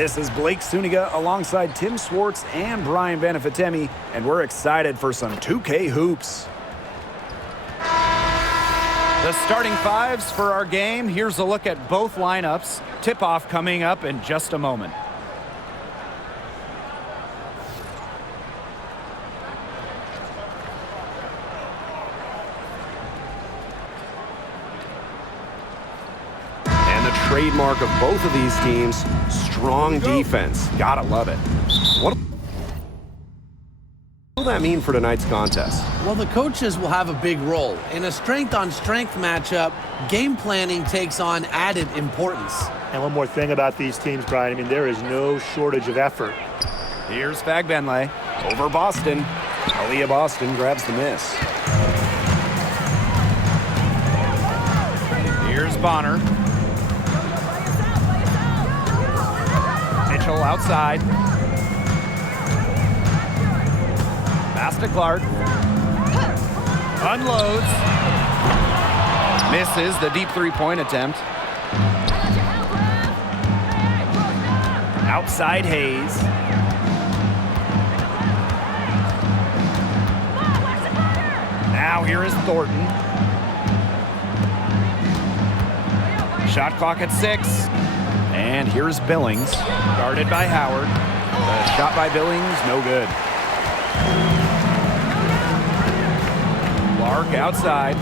This is Blake Suniga alongside Tim Swartz and Brian Benefitemi, and we're excited for some 2K hoops. The starting fives for our game. Here's a look at both lineups. Tip-off coming up in just a moment. Trademark of both of these teams, strong defense. Gotta love it. What will that mean for tonight's contest? Well, the coaches will have a big role. In a strength-on-strength matchup, game planning takes on added importance. And one more thing about these teams, Brian, I mean, there is no shortage of effort. Here's Fagbenle over Boston. Aaliyah Boston grabs the miss. Here's Bonner. Mitchell outside. Pass to Clark. Unloads. Misses the deep three-point attempt. Outside Hayes. Now here is Thornton. Shot clock at 6. And here's Billings, guarded by Howard. The shot by Billings, no good. Clark outside.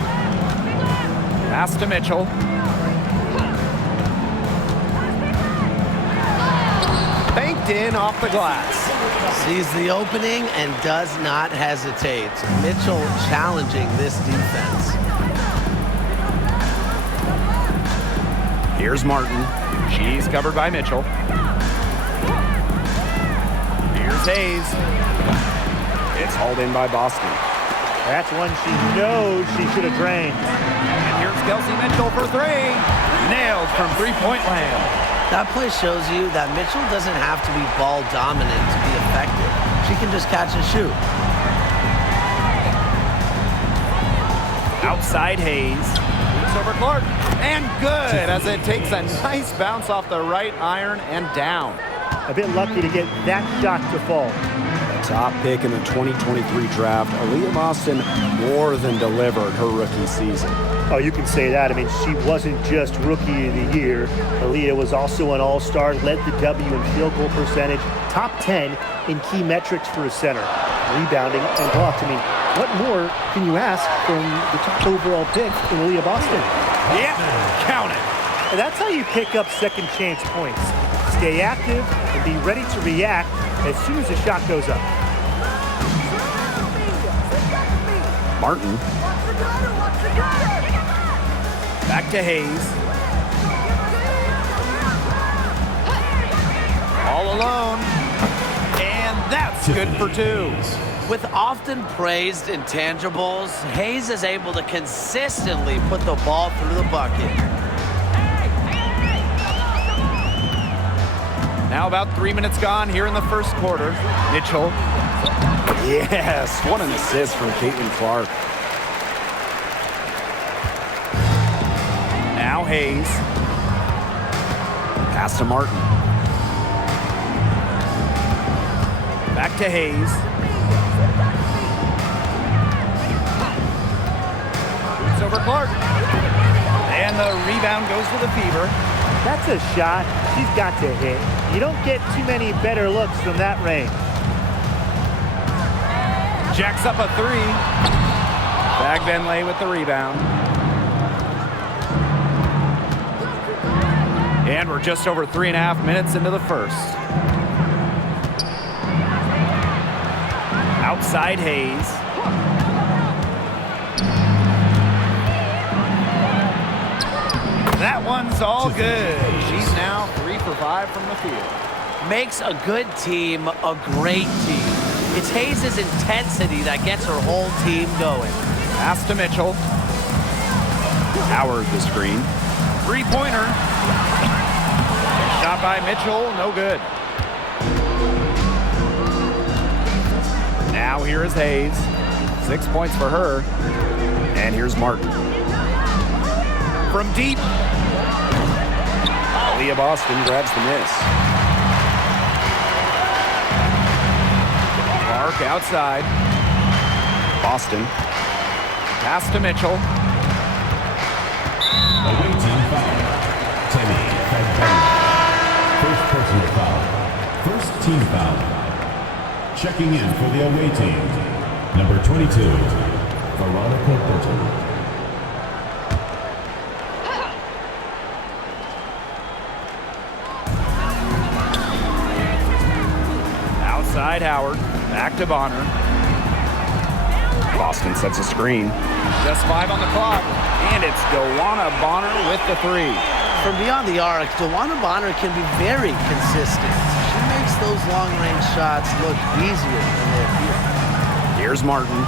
Pass to Mitchell. Banked in off the glass. Sees the opening and does not hesitate. Mitchell challenging this defense. Here's Martin. She's covered by Mitchell. Here's Hayes. It's hauled in by Boston. That's one she knows she should have drained. And here's Kelsey Mitchell for 3. Nailed from three-point land. That play shows you that Mitchell doesn't have to be ball dominant to be effective. She can just catch and shoot. Outside Hayes. Over Clark, and good as it takes a nice bounce off the right iron and down. A bit lucky to get that shot to fall. Top pick in the 2023 draft, Aaliyah Boston more than delivered her rookie season. Oh, you can say that. I mean, she wasn't just Rookie of the Year. Aaliyah was also an All-Star, led the W in field goal percentage, top 10 in key metrics for a center, rebounding and blocked. I mean, what more can you ask from the top overall pick in Aaliyah Boston? Yeah, count it. And that's how you pick up second chance points. Stay active and be ready to react as soon as the shot goes up. Martin. Back to Hayes. All alone. And that's good for 2. With often praised intangibles, Hayes is able to consistently put the ball through the bucket. Now about 3 minutes gone here in the first quarter. Mitchell. Yes, what an assist from Caitlin Clark. Now Hayes. Pass to Martin. Back to Hayes. Shoots over Clark. And the rebound goes to the Fever. That's a shot she's got to hit. You don't get too many better looks from that range. Jacks up a 3. Fagbenle with the rebound. And we're just over 3.5 minutes into the first. Outside Hayes. That one's all good. She's now 3 for 5 from the field. Makes a good team a great team. It's Hayes' intensity that gets her whole team going. Pass to Mitchell. Howard the screen. Three-pointer. Shot by Mitchell, no good. Now here is Hayes. 6 points for her. And here's Martin. From deep. Aaliyah Boston grabs the miss. Clark outside. Boston. Pass to Mitchell. Away team foul. Tammy Fagbender. First personal foul. First team foul. Checking in for the away team. Number 22, Veronica Burton. Outside Howard. Back to Bonner. Boston sets a screen. Just 5 on the clock. And it's DeWanna Bonner with the 3. From beyond the arc, DeWanna Bonner can be very consistent. She makes those long-range shots look easier than they appear. Here's Martin.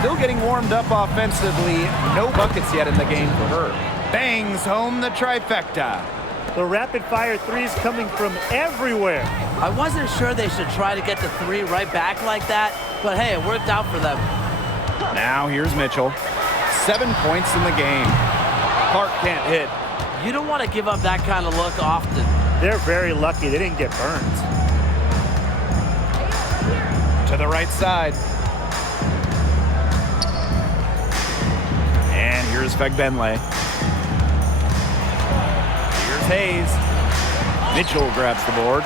Still getting warmed up offensively. No buckets yet in the game for her. Bangs home the trifecta. The rapid-fire threes coming from everywhere. I wasn't sure they should try to get the 3 right back like that, but hey, it worked out for them. Now here's Mitchell. 7 points in the game. Clark can't hit. You don't want to give up that kind of look often. They're very lucky they didn't get burned. To the right side. And here's Fagbenle. Here's Hayes. Mitchell grabs the board.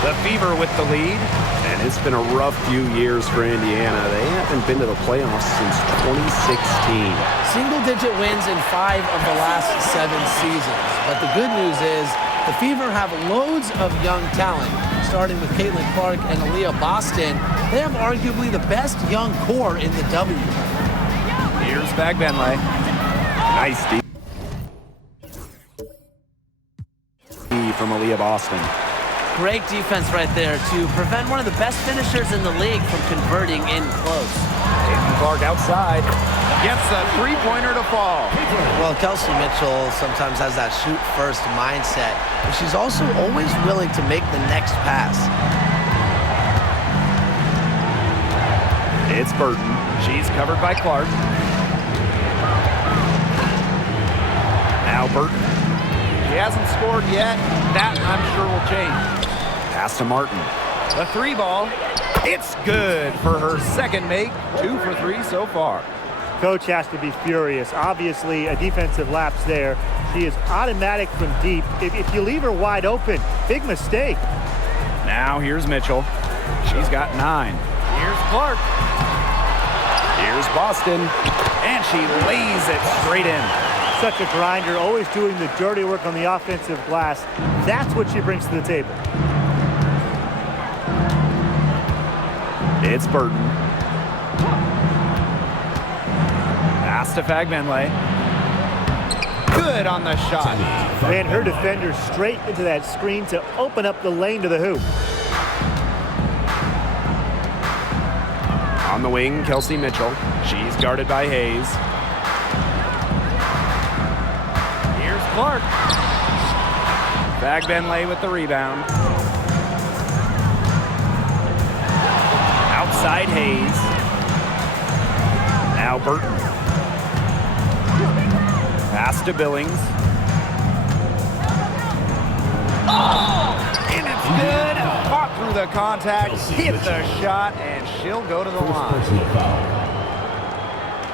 The Fever with the lead. And it's been a rough few years for Indiana. They haven't been to the playoffs since 2016. Single-digit wins in 5 of the last 7 seasons. But the good news is the Fever have loads of young talent. Starting with Caitlin Clark and Aaliyah Boston, they have arguably the best young core in the W. Here's Fagbenle. Nice D from Aaliyah Boston. Great defense right there to prevent one of the best finishers in the league from converting in close. Caitlin Clark outside. Gets a three-pointer to fall. Well, Kelsey Mitchell sometimes has that shoot-first mindset, but she's also always willing to make the next pass. It's Burton. She's covered by Clark. Now Burton. She hasn't scored yet. That, I'm sure, will change. Pass to Martin. The 3 ball. It's good for her second make. 2 for 3 so far. Coach has to be furious. Obviously, a defensive lapse there. She is automatic from deep. If you leave her wide open, big mistake. Now here's Mitchell. She's got 9. Here's Clark. Here's Boston. And she lays it straight in. Such a grinder, always doing the dirty work on the offensive glass. That's what she brings to the table. It's Burton. Pass to Fagbenle. Good on the shot. Ran her defender straight into that screen to open up the lane to the hoop. On the wing, Kelsey Mitchell. She's guarded by Hayes. Here's Clark. Fagbenle with the rebound. Outside Hayes. Now Burton. Pass to Billings. And it's good. Fought through the contact, hit the shot, and she'll go to the First line. personal foul.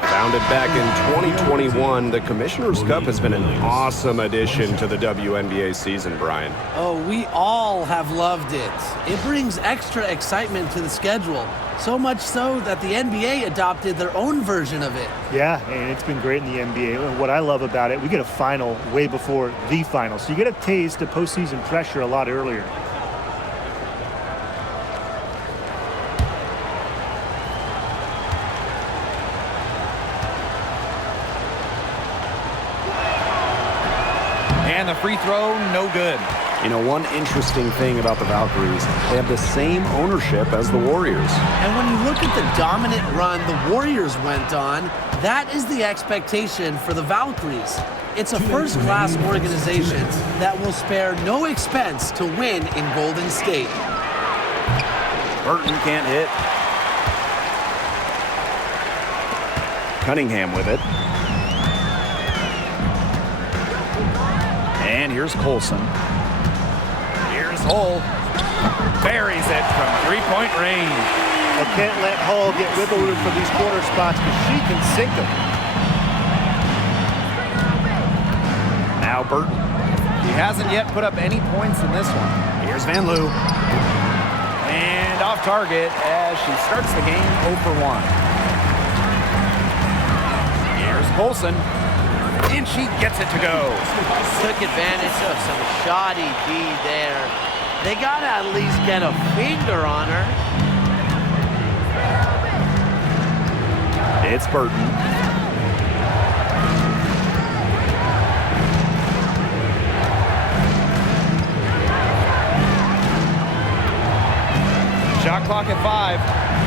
Founded back in 2021, the Commissioner's Cup has been an awesome addition to the WNBA season, Brian. Oh, we all have loved it. It brings extra excitement to the schedule. So much so that the NBA adopted their own version of it. Yeah, and it's been great in the NBA. And what I love about it, we get a final way before the final. So you get a taste of postseason pressure a lot earlier. And the free throw, no good. You know, one interesting thing about the Valkyries, they have the same ownership as the Warriors. And when you look at the dominant run the Warriors went on, that is the expectation for the Valkyries. It's a first-class organization that will spare no expense to win in Golden State. Burton can't hit. Cunningham with it. And here's Colson. Here's Hull. Buries it from three-point range. I can't let Hull get wiggle room from these corner spots because she can sink them. Now Burton. He hasn't yet put up any points in this one. Here's Van Loo. And off target as she starts the game 0 for 1. Here's Colson. And she gets it to go. Took advantage of some shoddy D there. They got to at least get a finger on her. It's Burton. Shot clock at 5.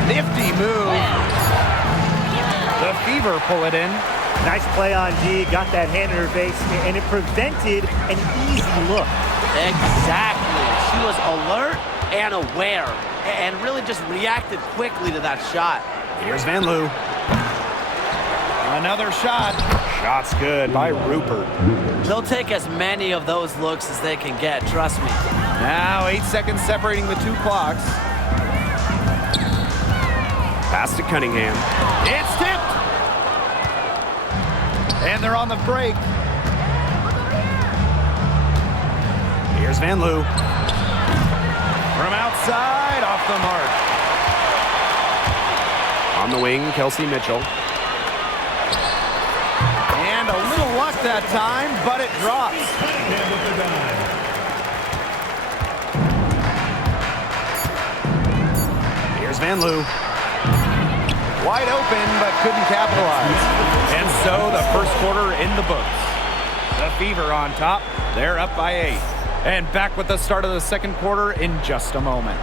Nifty move. The Fever pull it in. Nice play on D, got that hand in her face, and it prevented an easy look. Exactly. She was alert and aware and really just reacted quickly to that shot. Here's Van Loo. Another shot. Shot's good by Rupert. They'll take as many of those looks as they can get, trust me. Now 8 seconds separating the two clocks. Pass to Cunningham. It's tipped. And they're on the break. Here's Van Loo. From outside, off the mark. On the wing, Kelsey Mitchell. And a little luck that time, but it drops. Here's Van Loo. Wide open, but couldn't capitalize. And so the first quarter in the books. The Fever on top. They're up by 8. And back with the start of the second quarter in just a moment.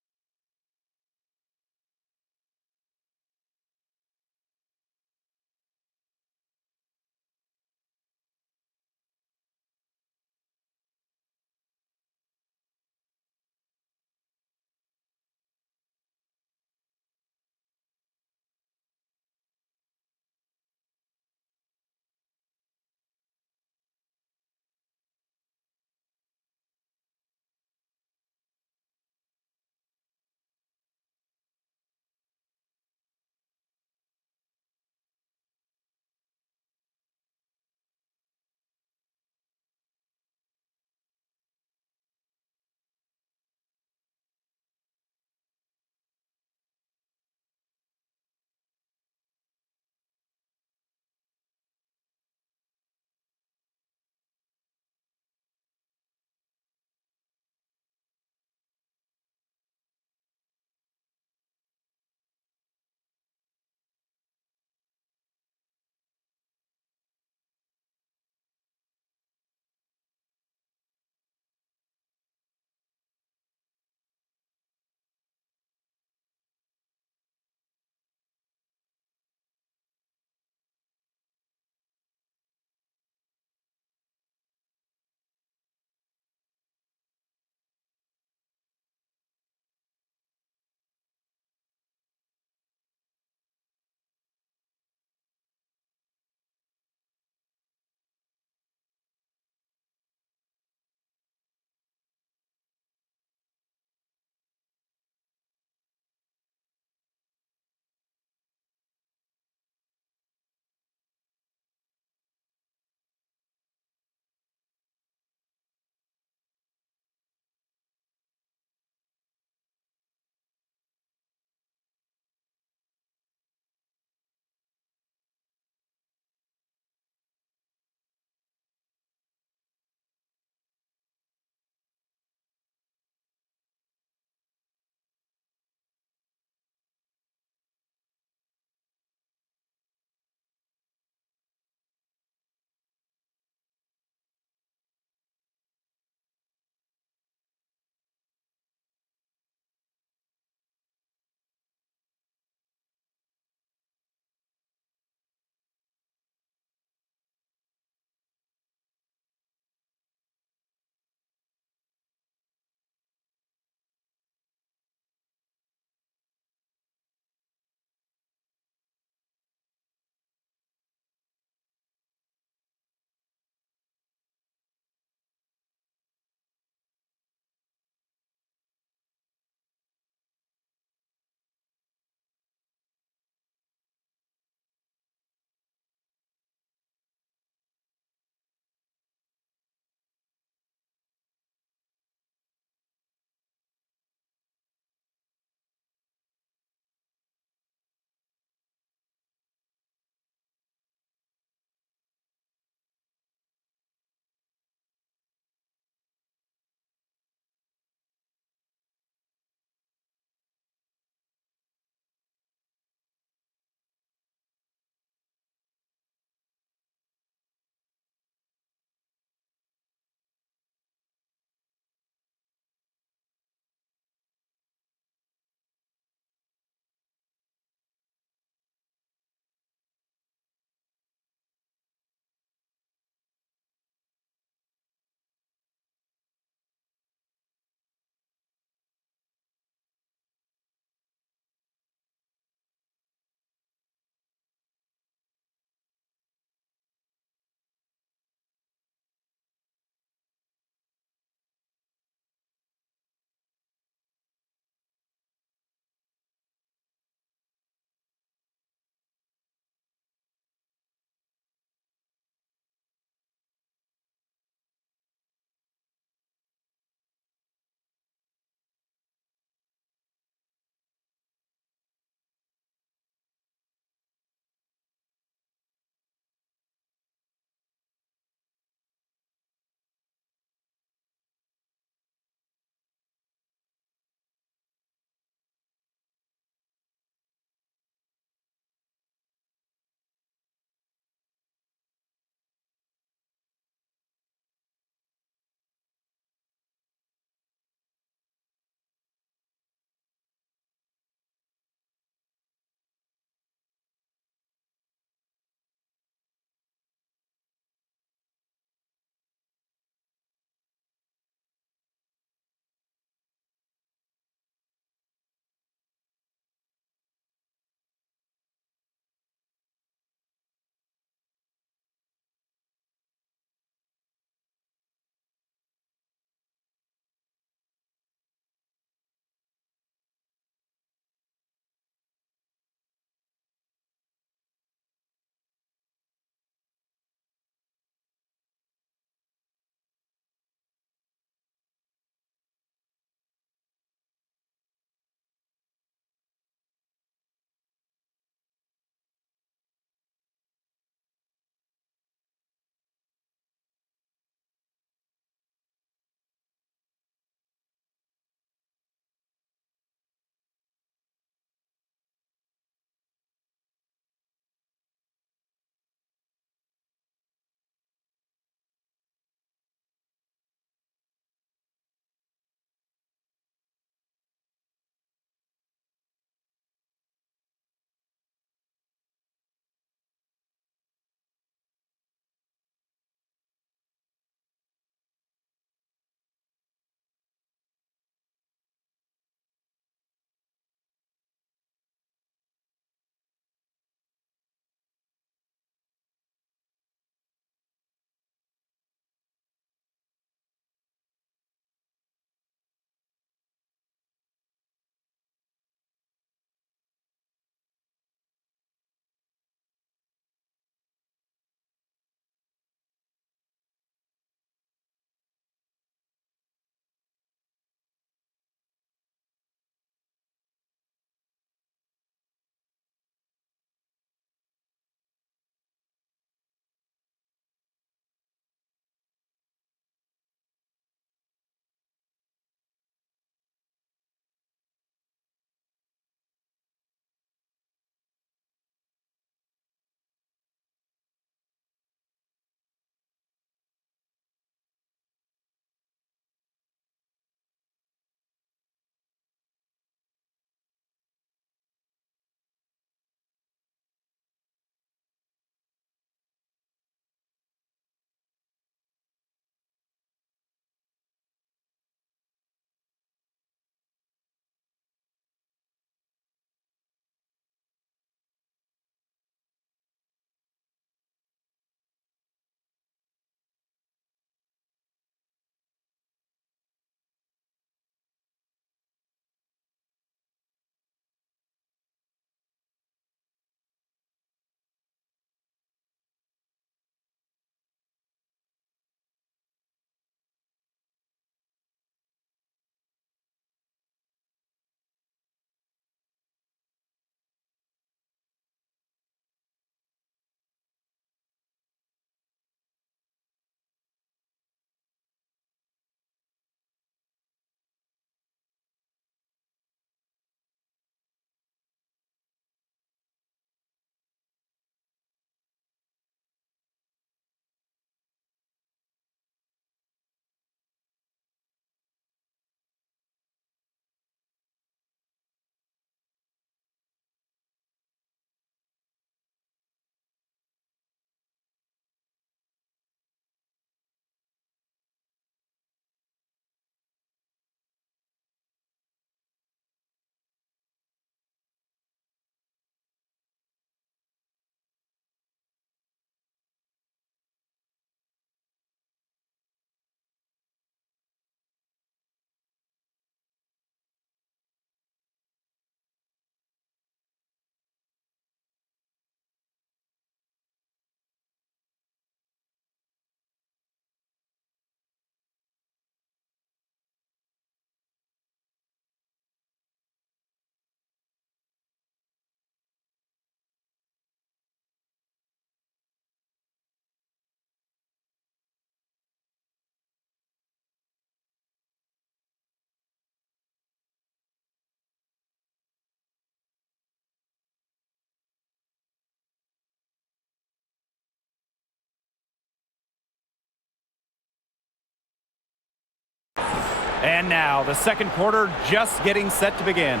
And now the second quarter just getting set to begin.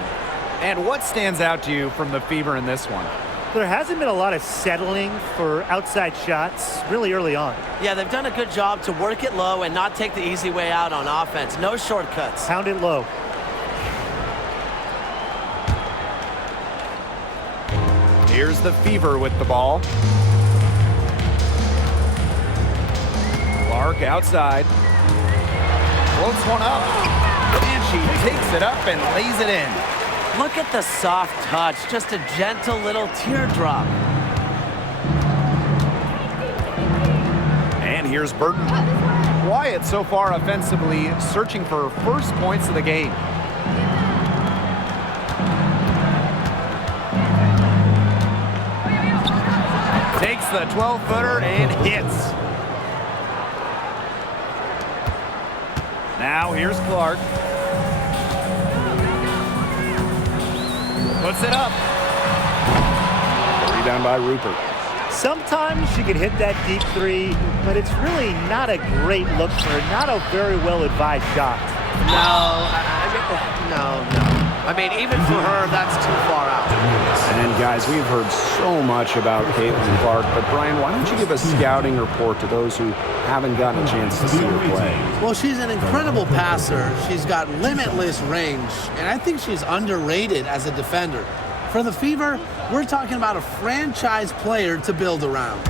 And what stands out to you from the Fever in this one? There hasn't been a lot of settling for outside shots really early on. Yeah, they've done a good job to work it low and not take the easy way out on offense. No shortcuts. Pound it low. Here's the Fever with the ball. Clark outside. Floats one up. And she takes it up and lays it in. Look at the soft touch. Just a gentle little teardrop. And here's Burton. Quiet so far offensively, searching for first points of the game. Takes the 12-footer and hits. Now here's Clark. Puts it up. Rebound by Rupert. Sometimes she can hit that deep three, but it's really not a great look for her. Not a very well-advised shot. No. I mean, even for her, that's too far out. And guys, we've heard so much about Caitlin Clark, but Brian, why don't you give a scouting report to those who haven't gotten a chance to see her play? Well, she's an incredible passer. She's got limitless range, and I think she's underrated as a defender. For the Fever, we're talking about a franchise player to build around.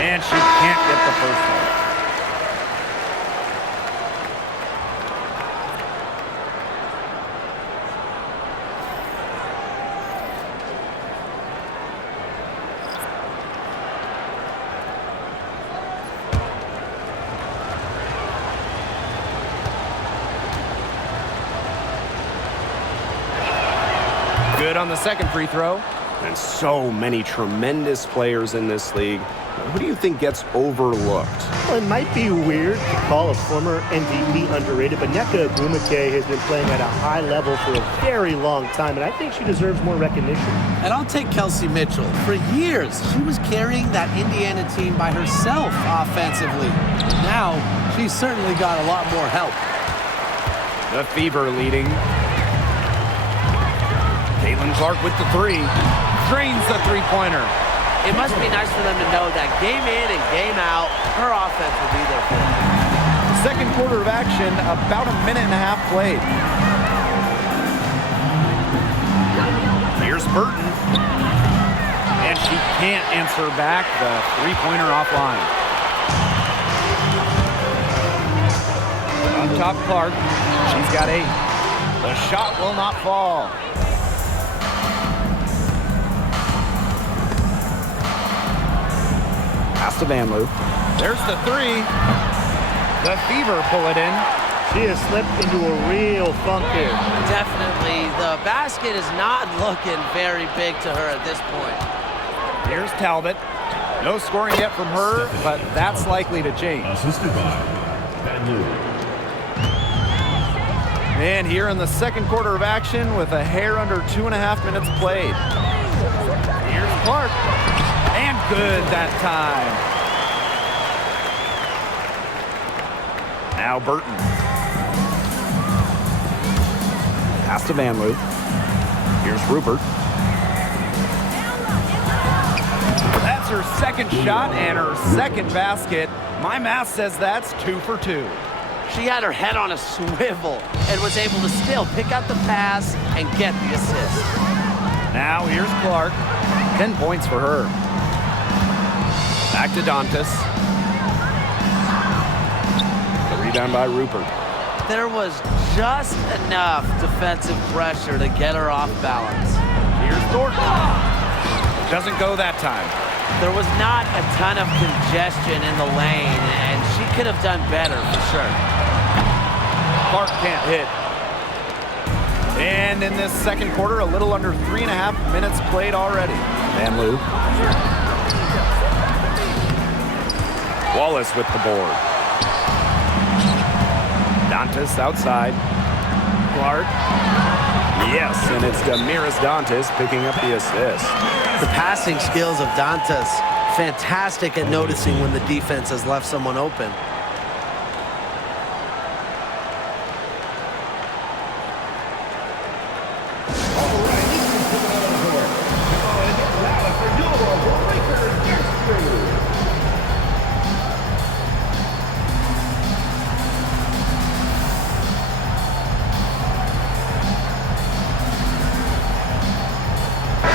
And she can't get the first one. Good on the second free throw. And so many tremendous players in this league. Who do you think gets overlooked? Well, it might be weird to call a former MVP underrated, but Nneka Ogwumike has been playing at a high level for a very long time, and I think she deserves more recognition. And I'll take Kelsey Mitchell. For years, she was carrying that Indiana team by herself offensively. Now, she's certainly got a lot more help. The Fever leading. Caitlin Clark with the three. Drains the three-pointer. It must be nice for them to know that game in and game out, her offense will be there for them. Second quarter of action, about a minute and a half played. Here's Burton. And she can't answer back the three-pointer offline. On top, Clark. She's got 8. The shot will not fall. Pass to Vanloo. There's the three. The Fever pull it in. She has slipped into a real funk here. Definitely. The basket is not looking very big to her at this point. Here's Talbot. No scoring yet from her, but that's likely to change. Assisted by Vanloo. And here in the second quarter of action with a hair under 2.5 minutes played. Here's Clark. And good that time. Now Burton. Pass to Vanloo. Here's Rupert. That's her second shot and her second basket. My math says that's 2 for 2. She had her head on a swivel and was able to still pick out the pass and get the assist. Now here's Clark. 10 points for her. Back to Dantas. The rebound by Rupert. There was just enough defensive pressure to get her off balance. Here's Thornton. Doesn't go that time. There was not a ton of congestion in the lane, and she could have done better for sure. Clark can't hit. And in this second quarter, a little under 3.5 minutes played already. Vanloo. Wallace with the board. Dantas outside. Clark. Yes, and it's Damiris Dantas picking up the assist. The passing skills of Dantas, fantastic at noticing when the defense has left someone open.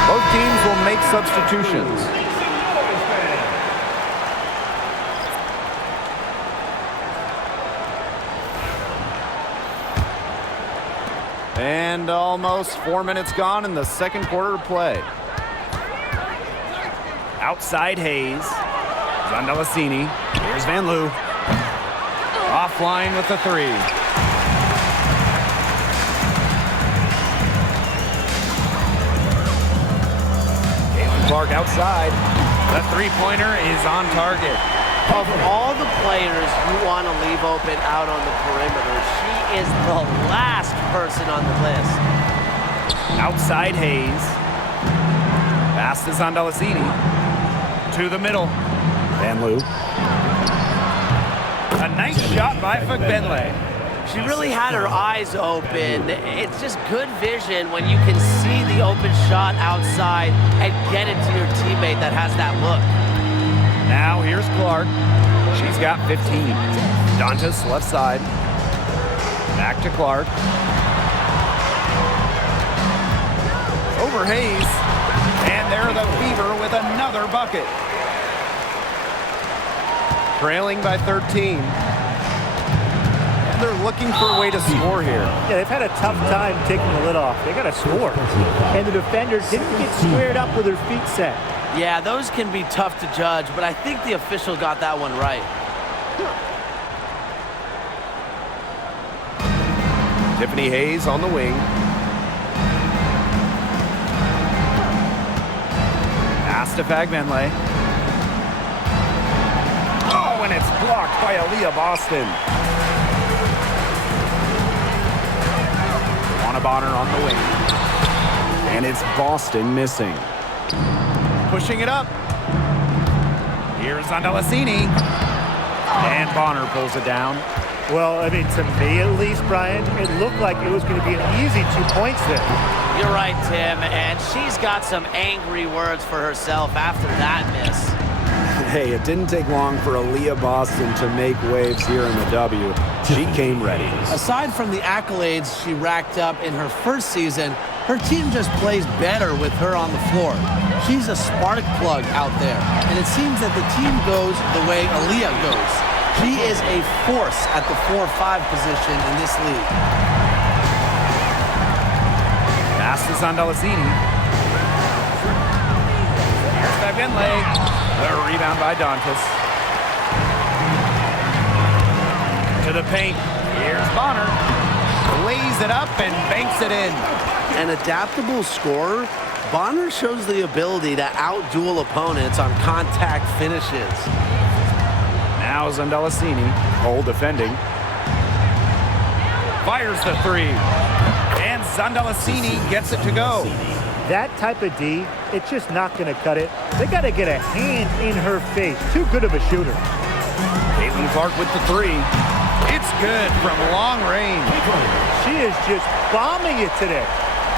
Both teams will make substitutions. And almost 4 minutes gone in the second quarter of play. Outside Hayes. Zandalasini. Here's Van Loo. Offline with the three. Clark outside. The three-pointer is on target. Of all the players you want to leave open out on the perimeter, she is the last person on the list. Outside Hayes. Pass to Zandalasini. To the middle. Van Loo. A nice shot by Fagbenle. She really had her eyes open. It's just good vision when you can see the open shot outside and get it to your teammate that has that look. Now here's Clark. She's got 15. Dantas left side. Back to Clark. Over Hayes. And there the Fever with another bucket. Trailing by 13. They're looking for a way to score here. Yeah, they've had a tough time taking the lid off. They got to score. And the defender didn't get squared up with her feet set. Yeah, those can be tough to judge, but I think the official got that one right. Tiffany Hayes on the wing. Pass to Fagbenle. Oh, and it's blocked by Aaliyah Boston. Bonner on the wing. And it's Boston missing. Pushing it up. Here's Zandalasini. And Bonner pulls it down. Well, I mean, to me at least, Brian, it looked like it was going to be an easy 2 points there. You're right, Tim, and she's got some angry words for herself after that miss. Hey, it didn't take long for Aaliyah Boston to make waves here in the W. She came ready. Aside from the accolades she racked up in her first season, her team just plays better with her on the floor. She's a spark plug out there, and it seems that the team goes the way Aaliyah goes. She is a force at the 4-5 position in this league. Pass to Zandalasini. Here's Fagbenle. The rebound by Dantas. To the paint. Here's Bonner. Lays it up and banks it in. An adaptable scorer, Bonner shows the ability to outduel opponents on contact finishes. Now Zandalasini, hole defending. Fires the three. And Zandalasini gets it to go. That type of D, it's just not going to cut it. They got to get a hand in her face. Too good of a shooter. Caitlin Clark with the three. It's good from long range. She is just bombing it today.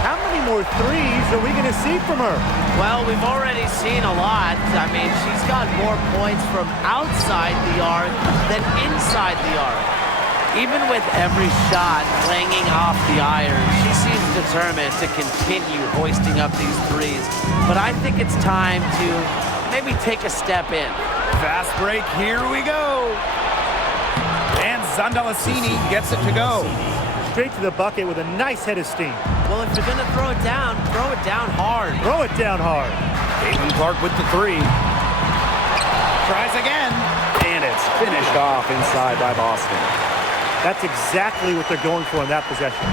How many more threes are we going to see from her? Well, we've already seen a lot. I mean, she's got more points from outside the arc than inside the arc. Even with every shot clanging off the iron, she seems determined to continue hoisting up these threes. But I think it's time to maybe take a step in. Fast break, here we go. And Zandalasini gets it to go. Straight to the bucket with a nice head of steam. Well, if you're going to throw it down hard. Throw it down hard. Caitlin Clark with the three. Tries again. And it's finished off inside by Boston. That's exactly what they're going for in that possession.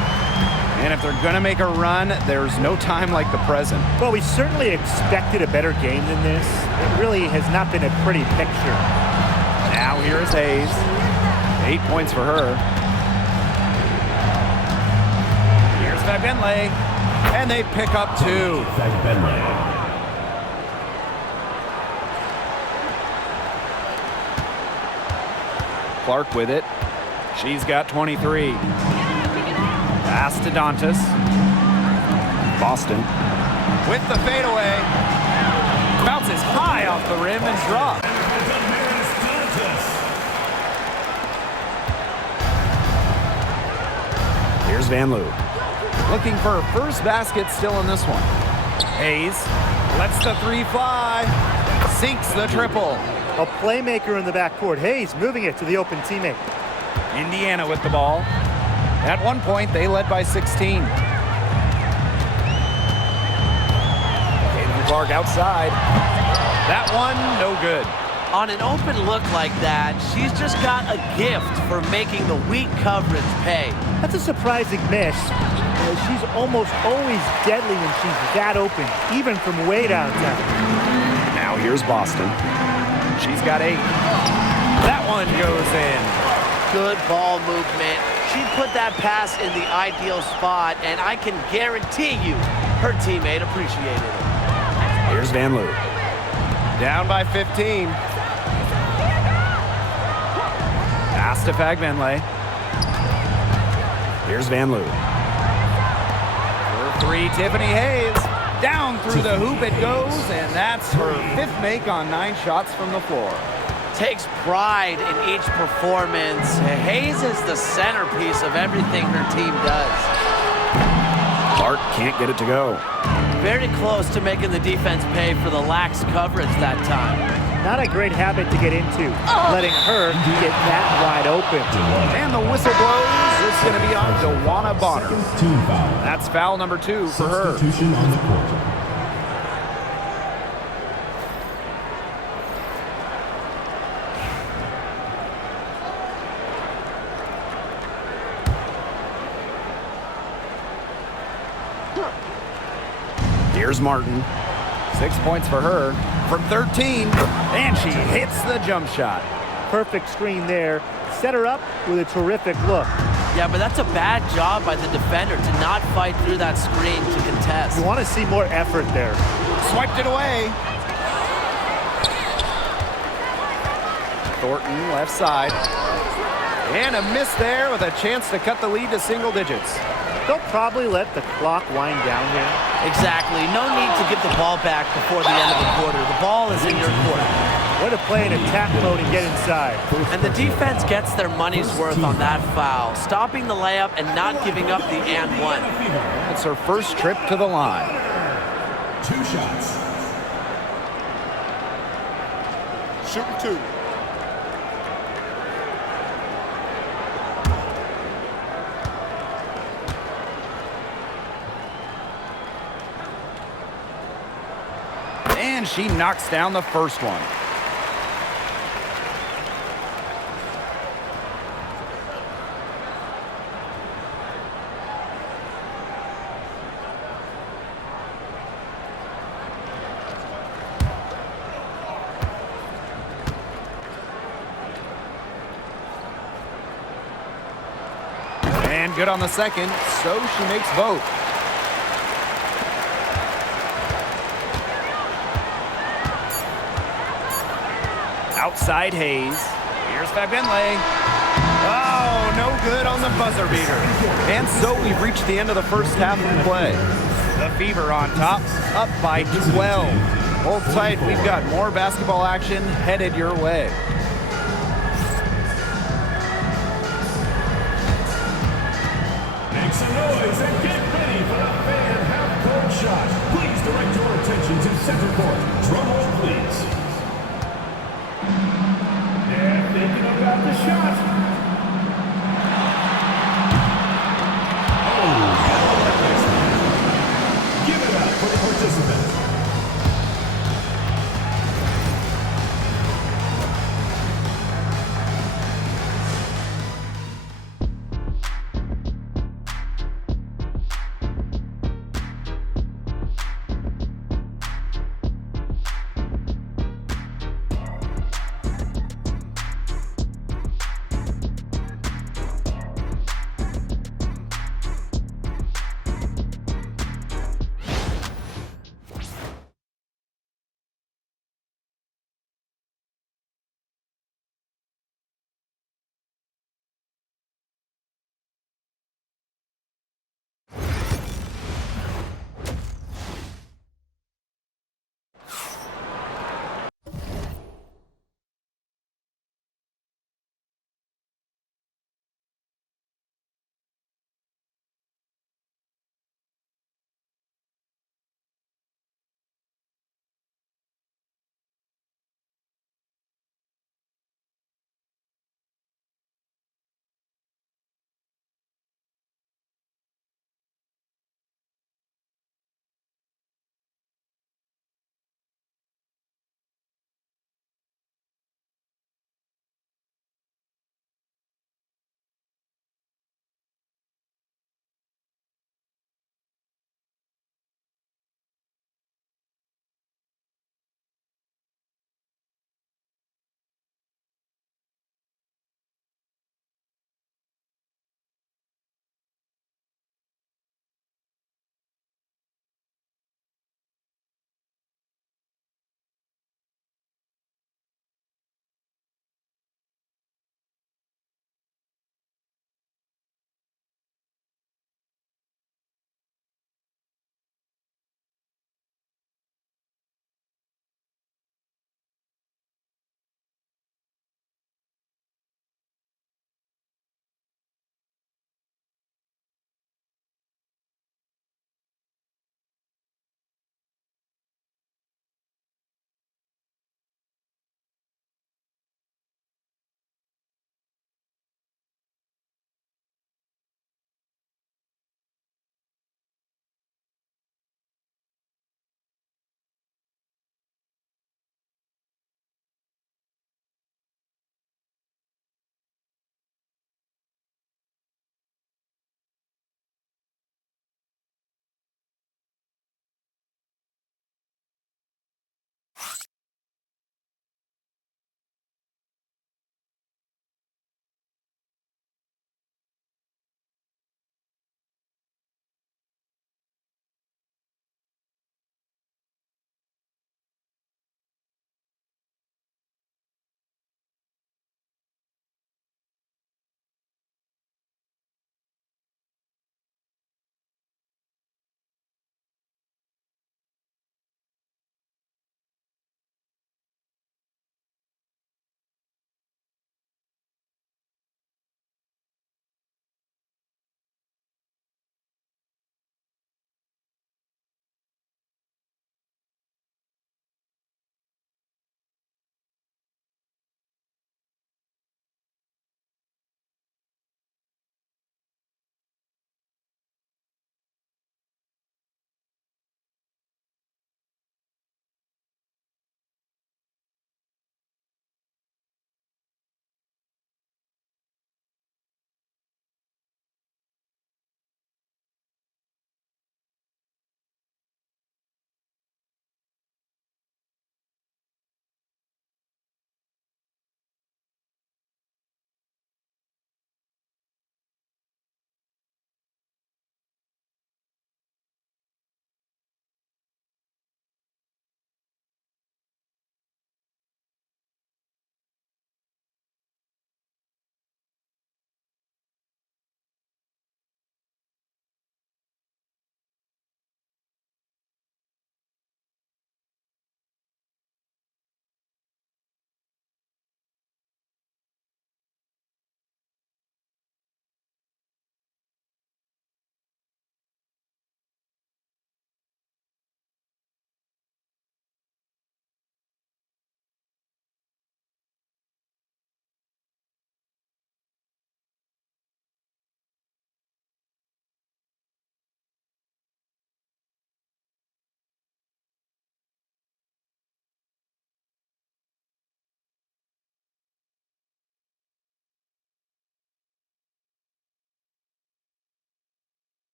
And if they're going to make a run, there's no time like the present. Well, we certainly expected a better game than this. It really has not been a pretty picture. Now here is Hayes. 8 points for her. Here's Fagbinley, and they pick up 2. Fagbinley. Clark with it. She's got 23. Pass to Dantas. Boston with the fadeaway. Bounces high off the rim and drops. Here's Van Loo. Looking for her first basket still in this one. Hayes lets the 3 fly. Sinks the triple. A playmaker in the backcourt. Hayes moving it to the open teammate. Indiana with the ball. At one point, they led by 16. Caitlin Clark outside. That one, no good. On an open look like that, she's just got a gift for making the weak coverage pay. That's a surprising miss. She's almost always deadly when she's that open, even from way downtown. Now here's Boston. She's got 8. That one goes in. Good ball movement. She put that pass in the ideal spot, and I can guarantee you her teammate appreciated it. Here's Van Loo. Down by 15. Pass to Fagbinley. Here's Van Loo. For 3, Tiffany Hayes. Down through the hoop it goes, and that's her 5th make on 9 shots from the floor. Takes pride in each performance. Hayes is the centerpiece of everything her team does. Clark can't get it to go. Very close to making the defense pay for the lax coverage that time. Not a great habit to get into, letting her get that wide open. And the whistle blows. It's going to be on DeWanna Bonner. Team foul. That's foul number 2 for her. Substitution on the court. Here's Martin. 6 points for her from 13, and she hits the jump shot. Perfect screen there. Set her up with a terrific look. Yeah, but that's a bad job by the defender to not fight through that screen to contest. You want to see more effort there. Swiped it away. Thornton left side. And a miss there with a chance to cut the lead to single digits. They'll probably let the clock wind down here. Exactly. No need to give the ball back before the end of the quarter. The ball is in your court. Way to play in attack mode and get inside. And the defense gets their money's worth on that foul, stopping the layup and not giving up the and one. It's her first trip to the line. 2 shots. Shooting 2. And she knocks down the first one. And good on the second, so she makes both. Outside Hayes. Here's Fagbinley. Oh, no good on the buzzer beater. And so we've reached the end of the first half of play. The Fever on top, up by 12. Hold tight, we've got more basketball action headed your way. Make some noise and get ready for the fan half-court shot. Please direct your attention to center court. Drum roll, please. They're thinking about the shot. Oh, give it up for the participant.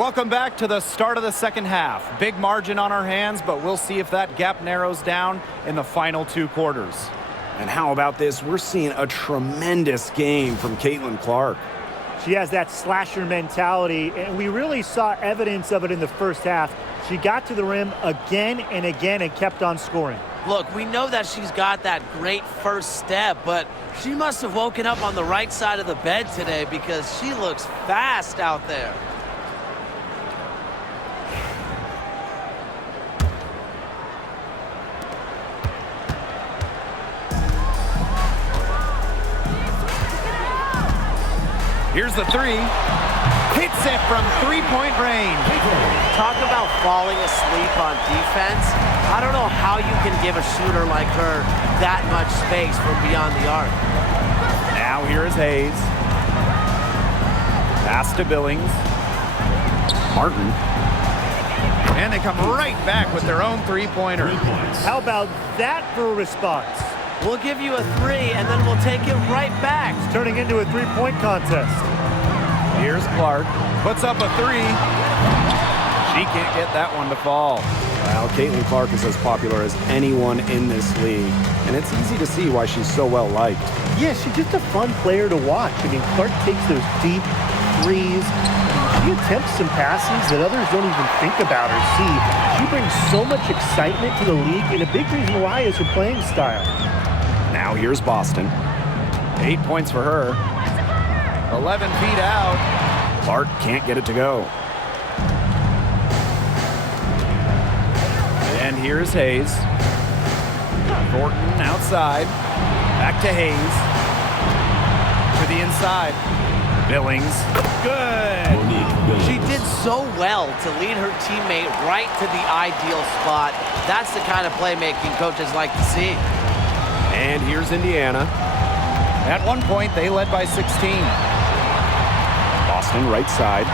Welcome back to the start of the second half. Big margin on our hands, but we'll see if that gap narrows down in the final 2 quarters. And how about this? We're seeing a tremendous game from Caitlin Clark. She has that slasher mentality, and we really saw evidence of it in the first half. She got to the rim again and again and kept on scoring. Look, we know that she's got that great first step, but she must have woken up on the right side of the bed today because she looks fast out there. Here's the 3. Hits it from 3-point range. Talk about falling asleep on defense. I don't know how you can give a shooter like her that much space from beyond the arc. Now here is Hayes. Pass to Billings. Martin. And they come right back with their own 3-pointer. How about that for a response? We'll give you a 3, and then we'll take it right back. It's turning into a 3-point contest. Here's Clark. Puts up a 3. She can't get that one to fall. Well, Caitlin Clark is as popular as anyone in this league, and it's easy to see why she's so well liked. Yeah, she's just a fun player to watch. I mean, Clark takes those deep threes. She attempts some passes that others don't even think about or see. She brings so much excitement to the league, and a big reason why is her playing style. Now here's Boston. 8 points for her. 11 feet out. Clark can't get it to go. And here's Hayes. Thornton outside. Back to Hayes. To the inside. Billings. Good. She did so well to lead her teammate right to the ideal spot. That's the kind of playmaking coaches like to see. And here's Indiana. At one point, they led by 16. Boston right side.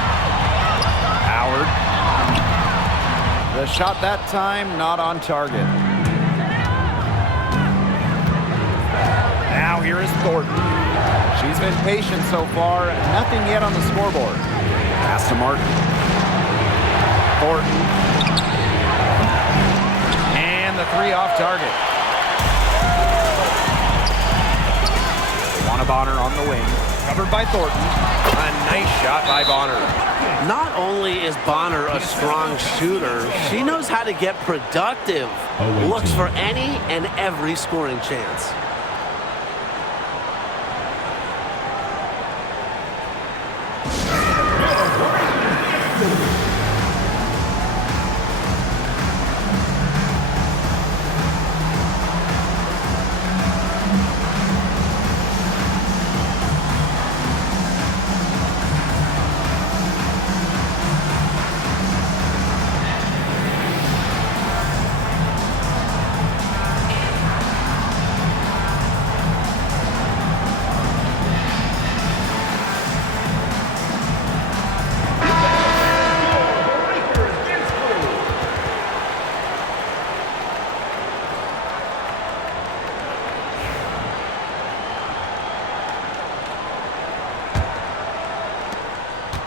Howard. The shot that time, not on target. Now here is Thornton. She's been patient so far. Nothing yet on the scoreboard. Pass to Martin. Thornton. And the 3 off target. Bonner on the wing. Covered by Thornton. A nice shot by Bonner. Not only is Bonner a strong shooter, she knows how to get productive. Looks for any and every scoring chance.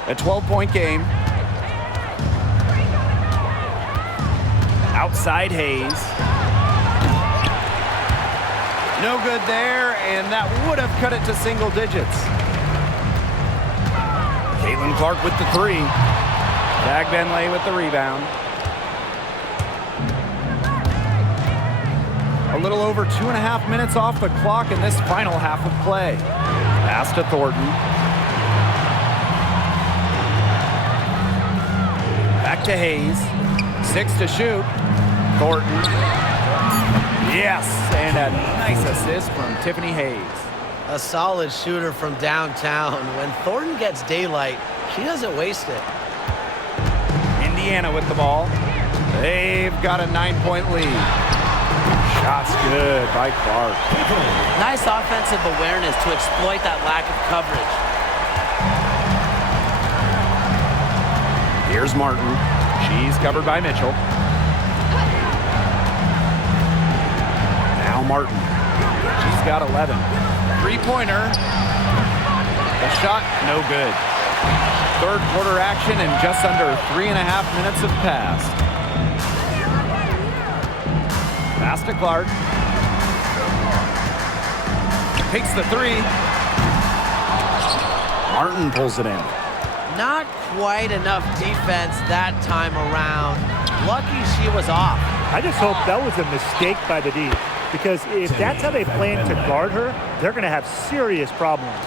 A 12-point game. Outside Hayes. No good there, and that would have cut it to single digits. Caitlin Clark with the 3. Tag Benlay with the rebound. A little over 2.5 minutes off the clock in this final half of play. Pass to Thornton. Back to Hayes. 6 to shoot. Thornton. Yes, and a nice assist from Tiffany Hayes. A solid shooter from downtown. When Thornton gets daylight, she doesn't waste it. Indiana with the ball. They've got a 9-point lead. Shots good by Clark. Nice offensive awareness to exploit that lack of coverage. Here's Martin. She's covered by Mitchell. Now Martin. She's got 11. 3-pointer. The shot, no good. third quarter action and just under 3.5 minutes have passed. Pass to Clark. Takes the three. Martin pulls it in. Not quite enough defense that time around. Lucky she was off. I just hope that was a mistake by the D, because if that's how they plan to guard her, they're going to have serious problems.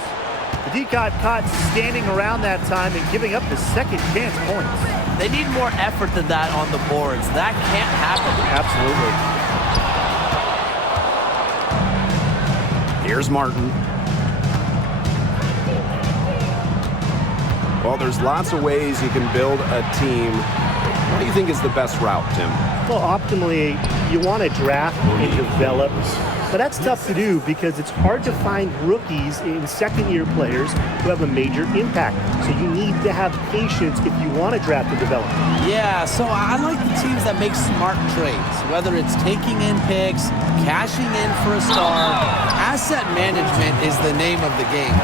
The D got caught standing around that time and giving up the second chance points. They need more effort than that on the boards. That can't happen. Absolutely. Here's Martin. Well, there's lots of ways you can build a team. What do you think is the best route, Tim? Well, optimally, you want to draft and develop, but that's tough to do because it's hard to find rookies in second-year players who have a major impact. So you need to have patience if you want to draft and develop. Yeah, so I like the teams that make smart trades, whether it's taking in picks, cashing in for a star. Asset management is the name of the game.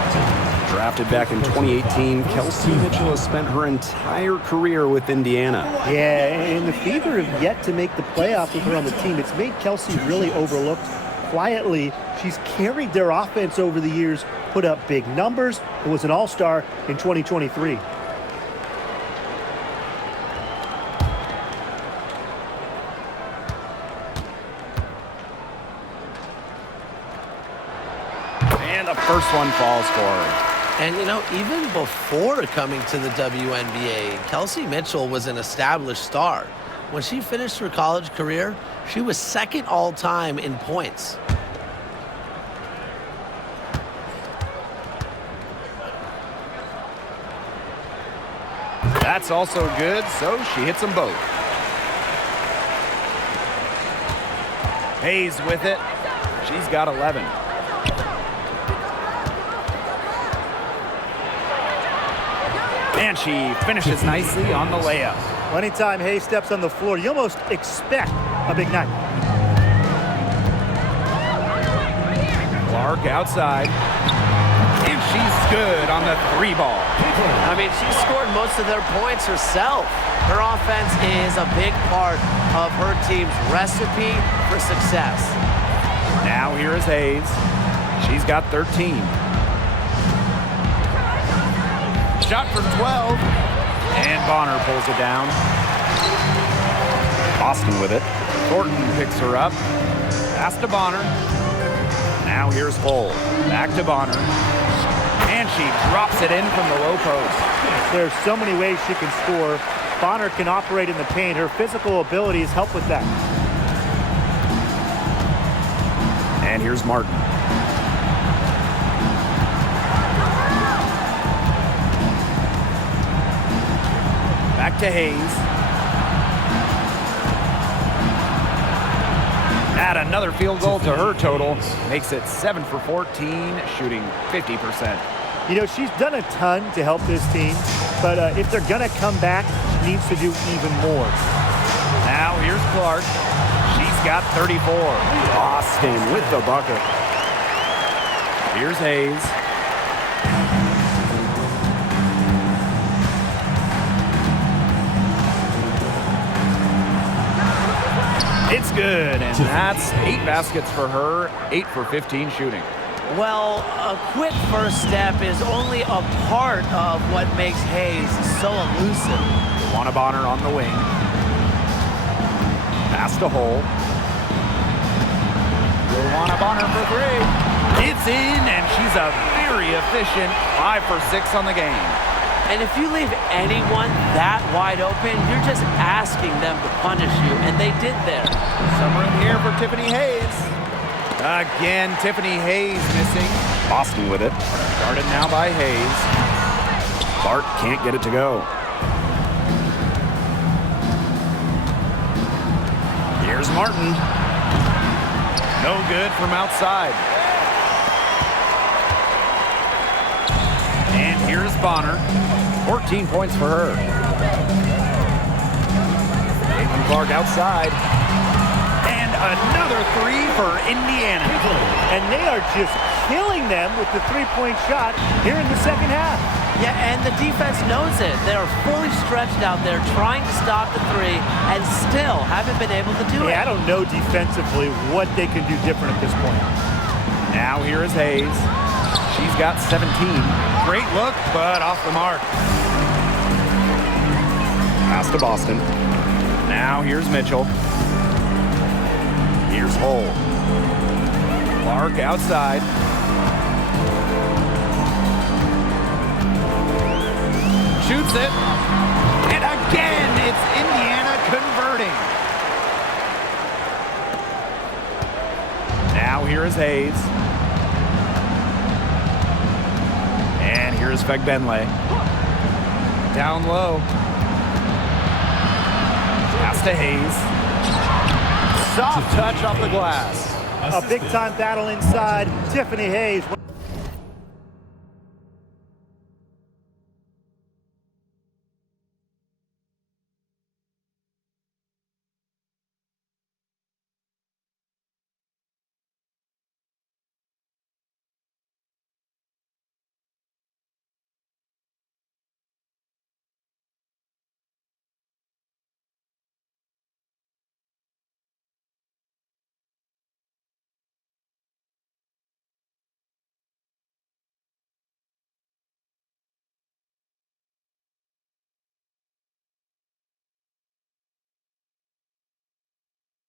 Drafted back in 2018, Kelsey Mitchell has spent her entire career with Indiana. Yeah, and the Fever have yet to make the playoff with her on the team. It's made Kelsey really overlooked. Quietly, she's carried their offense over the years, put up big numbers, and was an all-star in 2023. And the first one falls for her. And, you know, even before coming to the WNBA, Kelsey Mitchell was an established star. When she finished her college career, she was second all-time in points. That's also good, so she hits them both. Hayes with it. She's got 11. And she finishes nicely on the layup. Well, anytime Hayes steps on the floor, you almost expect a big night. Clark outside. And she's good on the three ball. I mean, she scored most of their points herself. Her offense is a big part of her team's recipe for success. Now here is Hayes. She's got 13. Shot for 12. And Bonner pulls it down. Boston with it. Thornton picks her up. Pass to Bonner. Now here's Hull. Back to Bonner. And she drops it in from the low post. There's so many ways she can score. Bonner can operate in the paint. Her physical abilities help with that. And here's Martin. Back to Hayes. Add another field goal to her total. Makes it 7 for 14, shooting 50%. You know, she's done a ton to help this team, but if they're going to come back, she needs to do even more. Now here's Clark. She's got 34. Boston with the bucket. Here's Hayes. It's good, and that's 8 baskets for her, 8 for 15 shooting. Well, a quick first step is only a part of what makes Hayes so elusive. Luana Bonner on the wing. Pass to Hull. Luana Bonner for 3. It's in, and she's a very efficient 5 for 6 on the game. And if you leave anyone that wide open, you're just asking them to punish you, and they did there. Some room here for Tiffany Hayes. Again, Tiffany Hayes missing. Boston with it. Guarded now by Hayes. Clark can't get it to go. Here's Martin. No good from outside. And here's Bonner. 14 points for her. Caitlin Clark outside. And another 3 for Indiana. And they are just killing them with the three-point shot here in the second half. Yeah, and the defense knows it. They are fully stretched out there trying to stop the three and still haven't been able to do it. I don't know defensively what they can do different at this point. Now here is Hayes. She's got 17. Great look, but off the mark. Pass to Boston. Now here's Mitchell. Here's Hull. Clark outside. Shoots it. And again, it's Indiana converting. Now here is Hayes. And here's Fegbenle. Down low. Pass to Hayes. Soft touch off the glass. A big-time battle inside. Tiffany Hayes.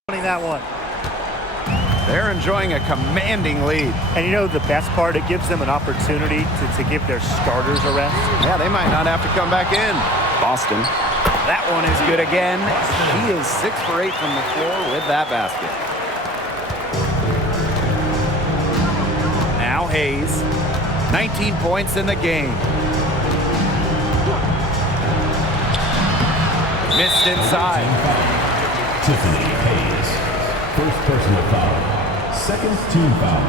That one. They're enjoying a commanding lead. And you know the best part? It gives them an opportunity to give their starters a rest. Yeah, they might not have to come back in. Boston. That one is good again. She is 6 for 8 from the floor with that basket. Now Hayes. 19 points in the game. Missed inside. Tiffany Hayes. First personal foul. Second team foul.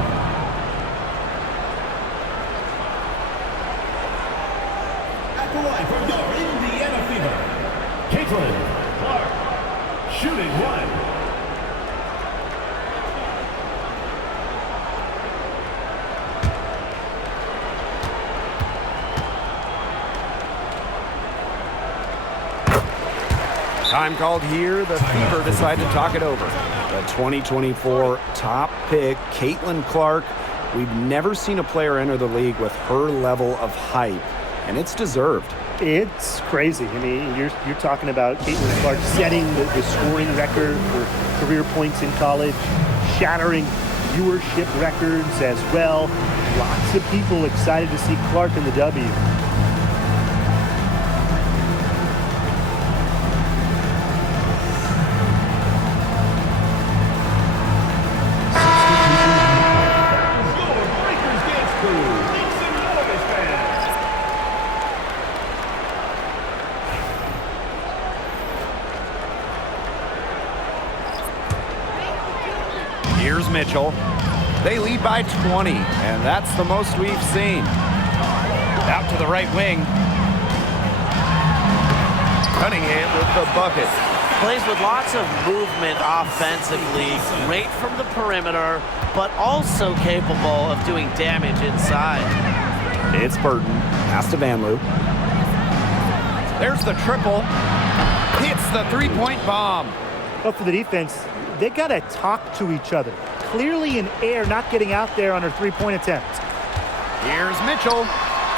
At the line from your Indiana Fever, Caitlin Clark. Shooting one. Time called here. The Fever decide to talk it over. The 2024 top pick, Caitlin Clark. We've never seen a player enter the league with her level of hype, and it's deserved. It's crazy. I mean, you're talking about Caitlin Clark setting the scoring record for career points in college, shattering viewership records as well. Lots of people excited to see Clark in the W. Here's Mitchell. They lead by 20, and that's the most we've seen. Out to the right wing. Cunningham with the bucket. Plays with lots of movement offensively, great from the perimeter, but also capable of doing damage inside. It's Burton. Pass to Van Loo. There's the triple. Hits the three-point bomb. But for the defense, they got to talk to each other. Clearly in air, not getting out there on her three-point attempt. Here's Mitchell.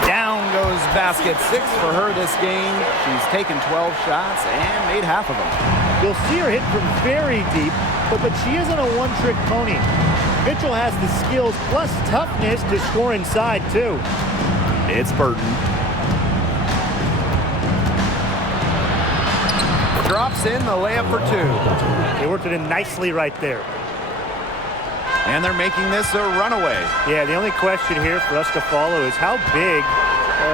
Down goes basket. 6 for her this game. She's taken 12 shots and made half of them. You'll see her hit from very deep, but she isn't a one-trick pony. Mitchell has the skills plus toughness to score inside, too. It's Burton. Drops in the layup for 2. They worked it in nicely right there. And they're making this a runaway. Yeah, the only question here for us to follow is how big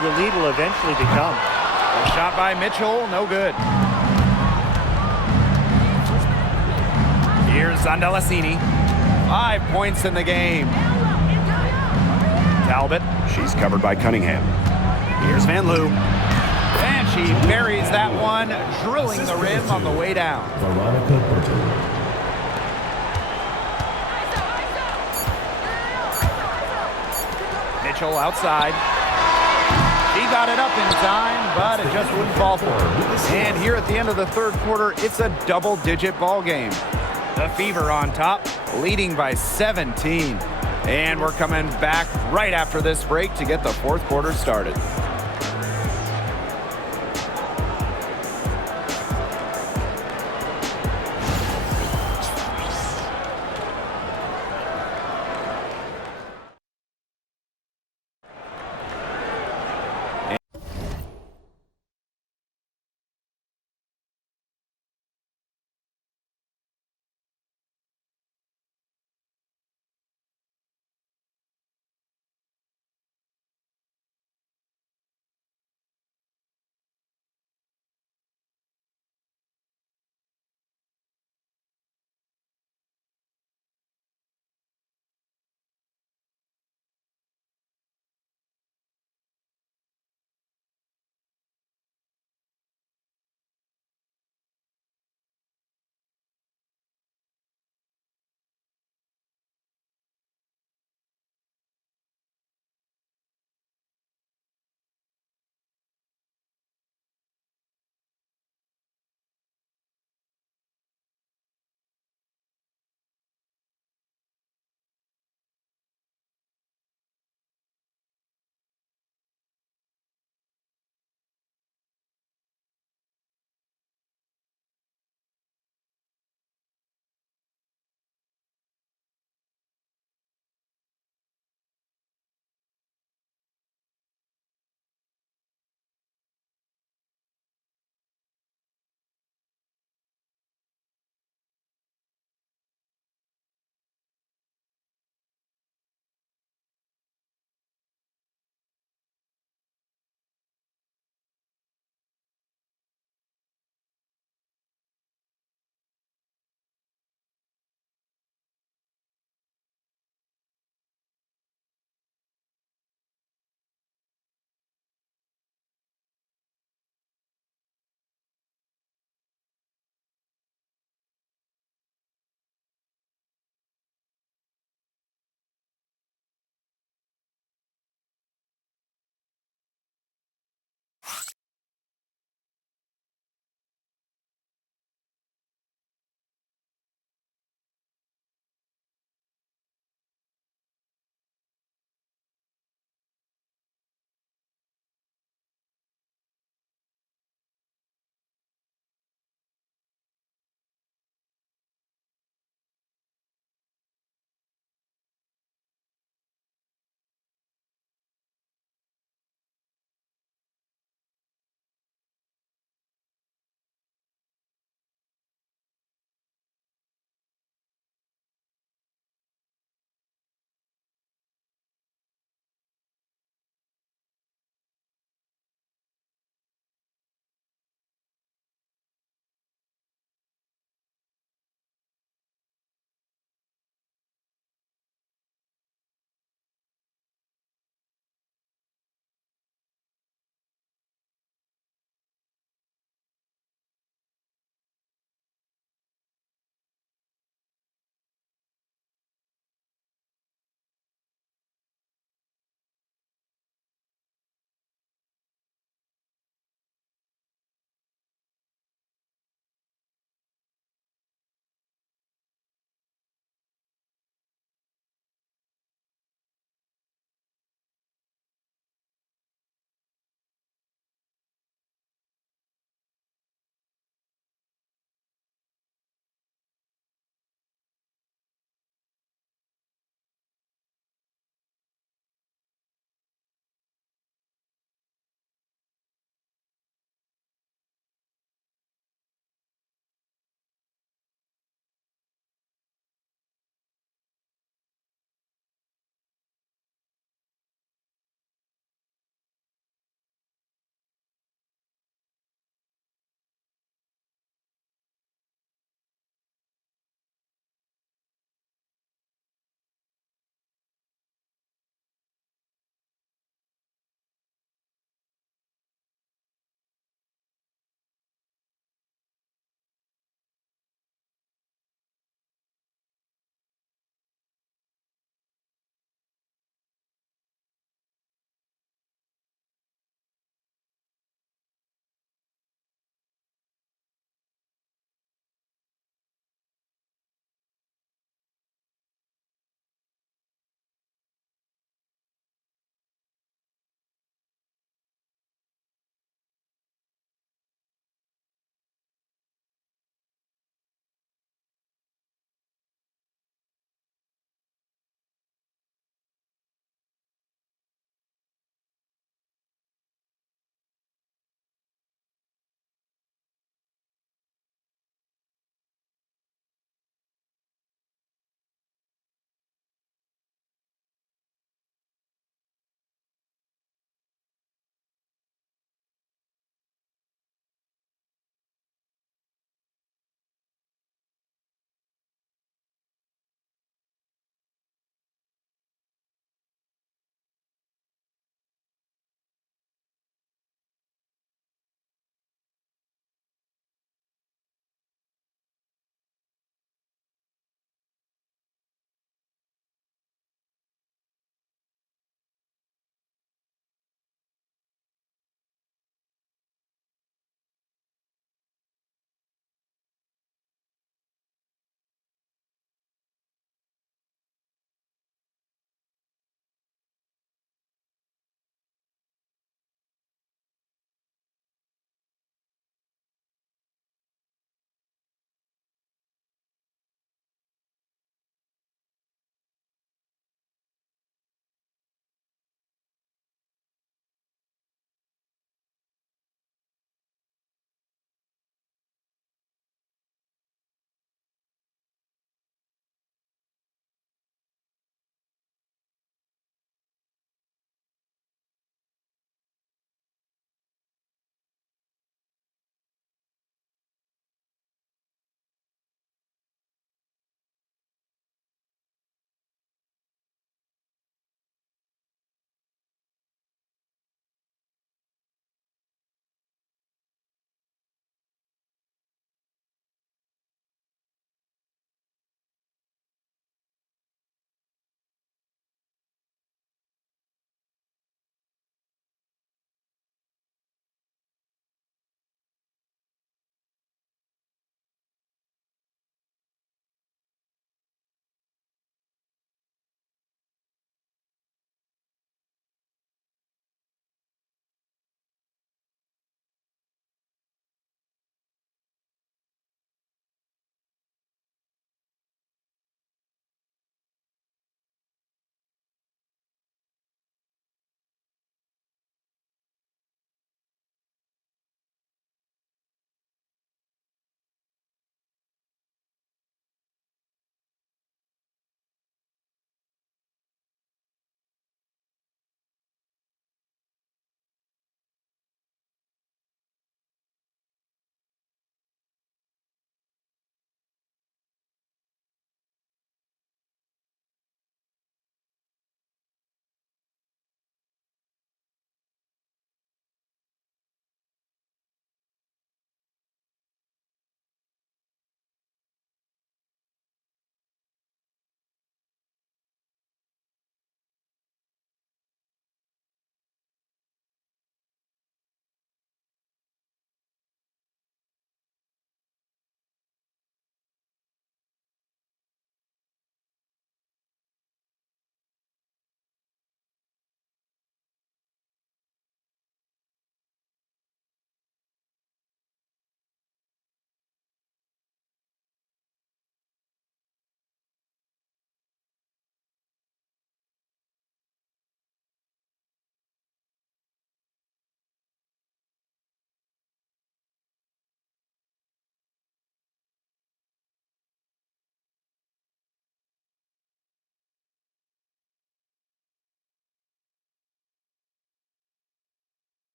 the lead will eventually become. A shot by Mitchell, no good. Here's Zandalasini. 5 points in the game. Talbot. She's covered by Cunningham. Here's Van Loo. And she buries that one, drilling the rim on the way down. Veronica Burton. Mitchell outside. He got it up in time, but it just wouldn't fall for her. And here at the end of the third quarter, it's a double-digit ball game. The Fever on top, leading by 17. And we're coming back right after this break to get the fourth quarter started.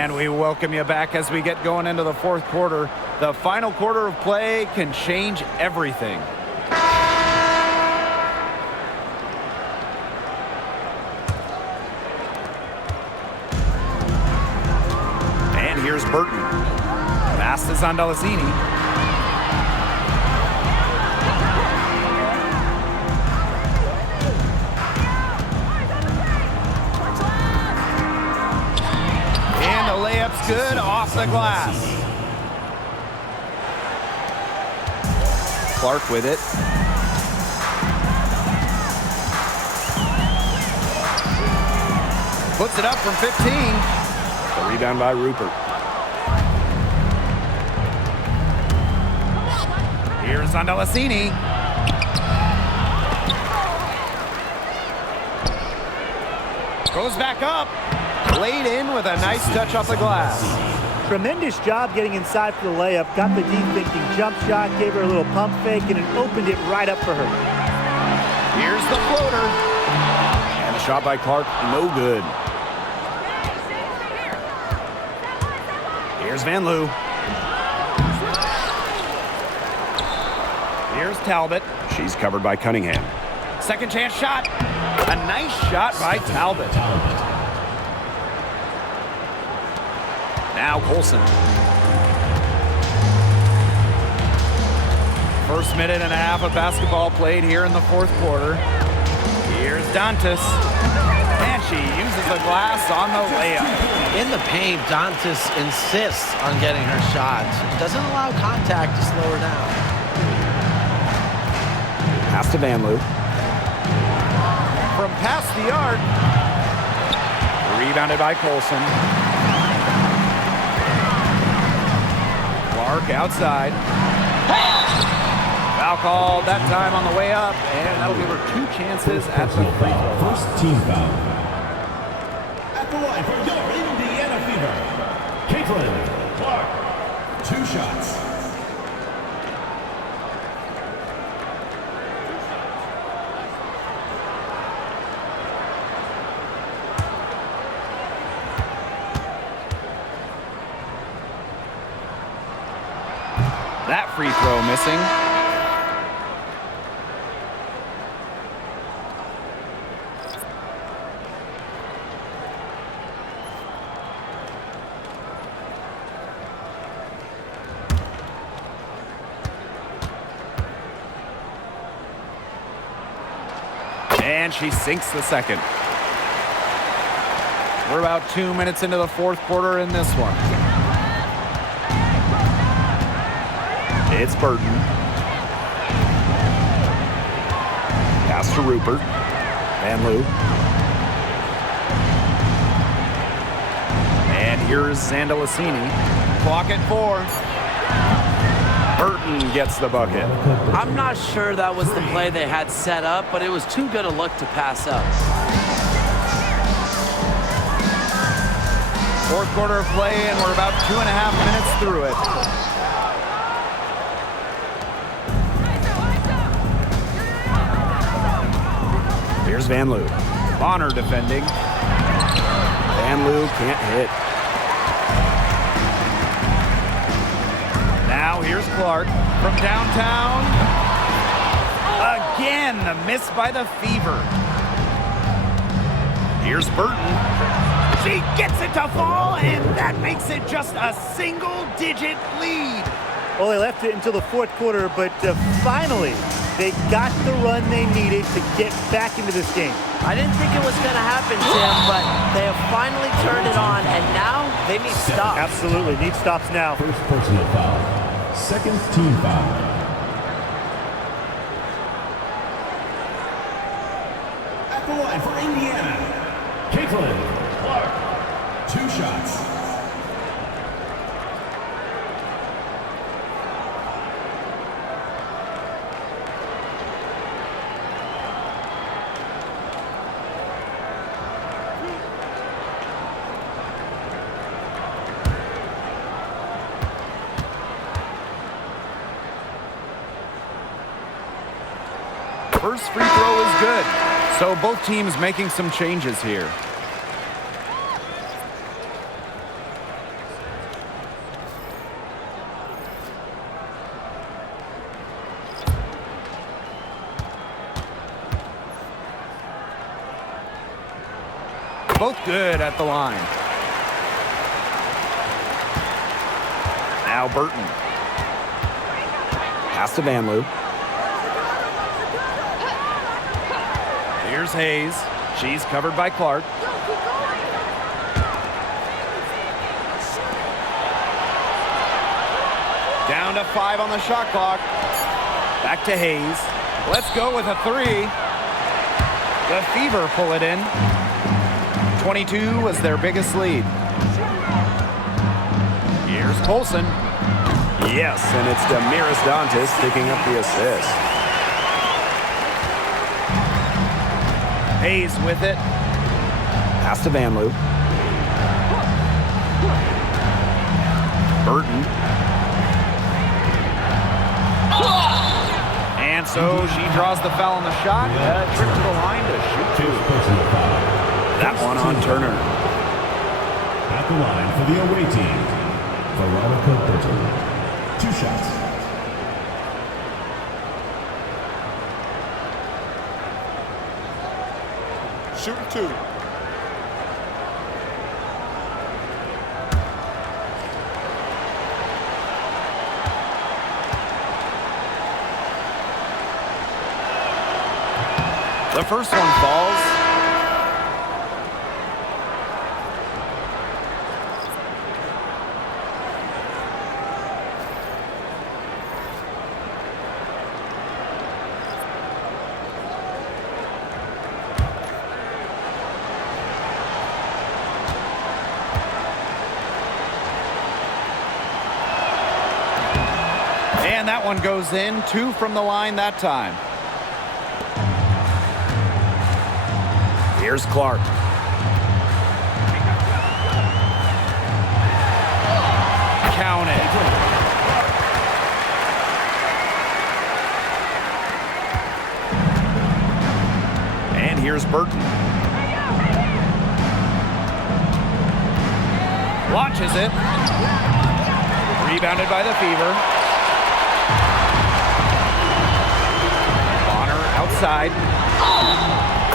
And we welcome you back as we get going into the fourth quarter. The final quarter of play can change everything. And here's Burton. Pass is on Delasini. Layup's good off the glass. Clark with it. Puts it up from 15. The rebound by Rupert. Here's on Delasini. Goes back up. Laid in with a nice touch off the glass. Tremendous job getting inside for the layup. Got the deep thinking jump shot, gave her a little pump fake, and it opened it right up for her. Here's the floater. And the shot by Clark, no good. Here's Van Loo. Here's Talbot. She's covered by Cunningham. Second chance shot. A nice shot by Talbot. Now Colson. First minute and a half of basketball played here in the fourth quarter. Here's Dantas. And she uses the glass on the layup. In the paint, Dantas insists on getting her shot. Doesn't allow contact to slow her down. Pass to Van Loo. From past the arc. Rebounded by Colson. Clark outside. Foul called that time on the way up, and that'll give her two chances at the free throw. First team foul. At the line for your Indiana Fever, Caitlin Clark. 2 shots. That free throw missing. And she sinks the second. We're about 2 minutes into the fourth quarter in this one. It's Burton. Pass to Rupert. Van Loo. And here's Zandalasini. Clock at 4. Burton gets the bucket. I'm not sure that was the play they had set up, but it was too good a look to pass up. Fourth quarter of play, and we're about 2.5 minutes through it. Here's Van Loo. Bonner defending. Van Loo can't hit. Now here's Clark from downtown. Again, the miss by the Fever. Here's Burton. She gets it to fall, and that makes it just a single-digit lead. Well, they left it until the fourth quarter, but finally, they got the run they needed to get back into this game. I didn't think it was going to happen, Tim, but they have finally turned it on, and now they need stops. Absolutely, need stops now. First personal foul. Second team foul. At the line for Indiana, Caitlin Clark. 2 shots. First free throw is good. So both teams making some changes here. Both good at the line. Now Burton. Pass to Van Loo. Here's Hayes. She's covered by Clark. Down to 5 on the shot clock. Back to Hayes. Let's go with a 3. The Fever pull it in. 22 was their biggest lead. Here's Colson. Yes, and it's Damiris Dantas picking up the assist. Hayes with it. Pass to Van Loo. Burton. And so she draws the foul on the shot. Trip to the line to shoot 2. That one on Turner. At the line for the away team, Veronica Burton. 2 shots. Shooting 2. The first one falls. And that one goes in. 2 from the line that time. Here's Clark. Count it. And here's Burton. Launches it. Rebounded by the Fever. Bonner outside.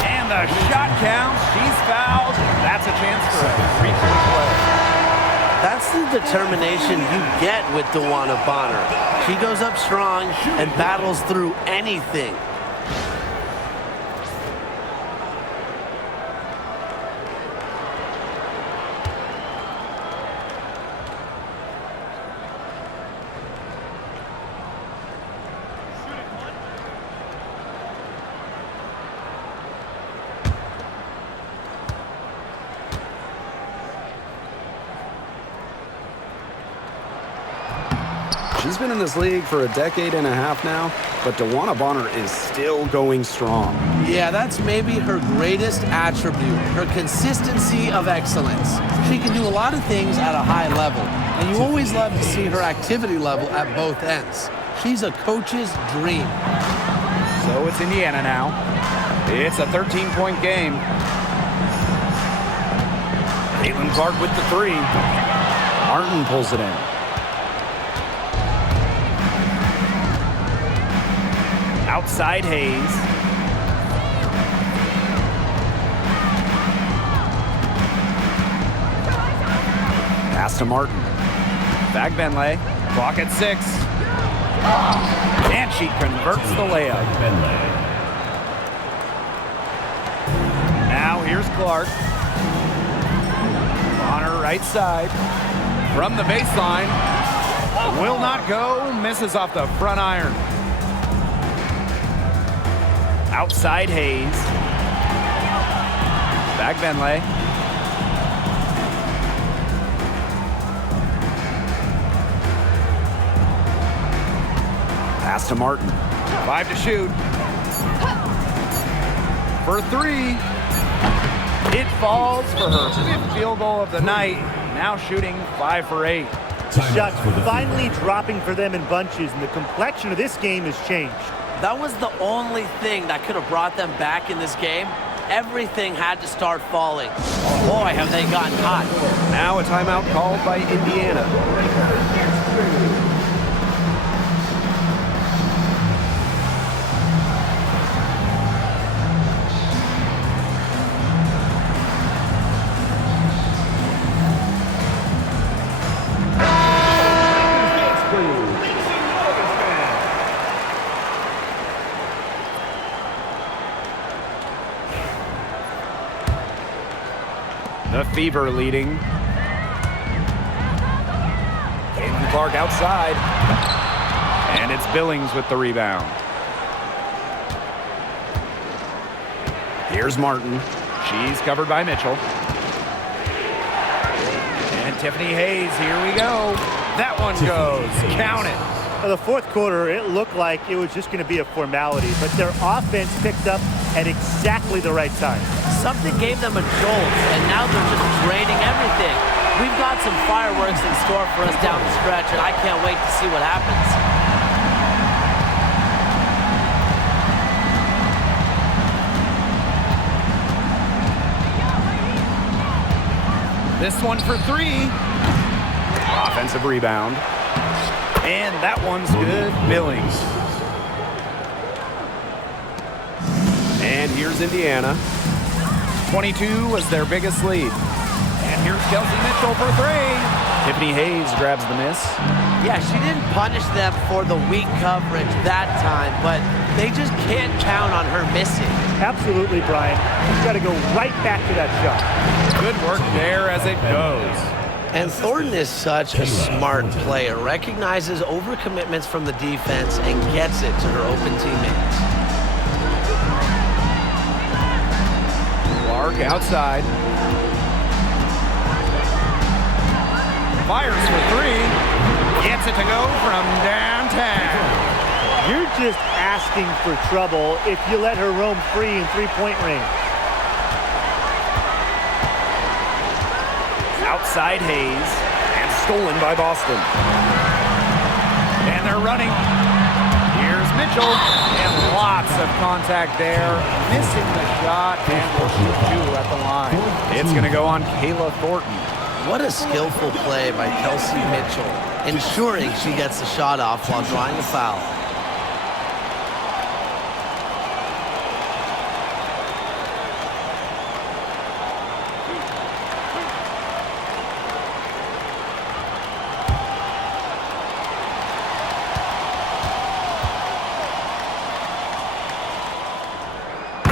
And the shot counts. She's fouled. That's a chance for a 3-point play. That's the determination you get with DeWanna Bonner. She goes up strong and battles through anything. She's been in this league for a decade and a half now, but DeWanna Bonner is still going strong. Yeah, that's maybe her greatest attribute, her consistency of excellence. She can do a lot of things at a high level, and you always love to see her activity level at both ends. She's a coach's dream. So it's Indiana now. It's a 13-point game. Caitlin Clark with the 3. Martin pulls it in. Outside Hayes. Pass to Martin. Back Benlay. Clock at 6. And she converts the layup. Now here's Clark. Bonner right side. From the baseline. Will not go. Misses off the front iron. Outside Hayes. Back Benlay. Pass to Martin. 5 to shoot. For 3. It falls for her 5th field goal of the night. Now shooting 5 for 8. Shots finally dropping for them in bunches, and the complexion of this game has changed. That was the only thing that could have brought them back in this game. Everything had to start falling. Boy, have they gotten hot. Now a timeout called by Indiana. The Fever leading. Caitlin Clark outside. And it's Billings with the rebound. Here's Martin. She's covered by Mitchell. And Tiffany Hayes, here we go. That one goes. Count it. For the fourth quarter, it looked like it was just going to be a formality, but their offense picked up at exactly the right time. Something gave them a jolt, and now they're just draining everything. We've got some fireworks in store for us down the stretch, and I can't wait to see what happens. This one for three. Offensive rebound. And that one's good. Billings. And here's Indiana. 22 was their biggest lead. And here's Kelsey Mitchell for three. Tiffany Hayes grabs the miss. Yeah, she didn't punish them for the weak coverage that time, but they just can't count on her missing. Absolutely, Brian. You've got to go right back to that shot. Good work there as it goes. And Thornton is such a smart player, recognizes overcommitments from the defense and gets it to her open teammates. Clark outside. Fires for three. Gets it to go from downtown. You're just asking for trouble if you let her roam free in three-point range. Outside Hayes, and stolen by Boston. And they're running. Here's Mitchell, and lots of contact there. Missing the shot, and will shoot two at the line. It's going to go on Kayla Thornton. What a skillful play by Kelsey Mitchell, ensuring she gets the shot off while drawing a foul.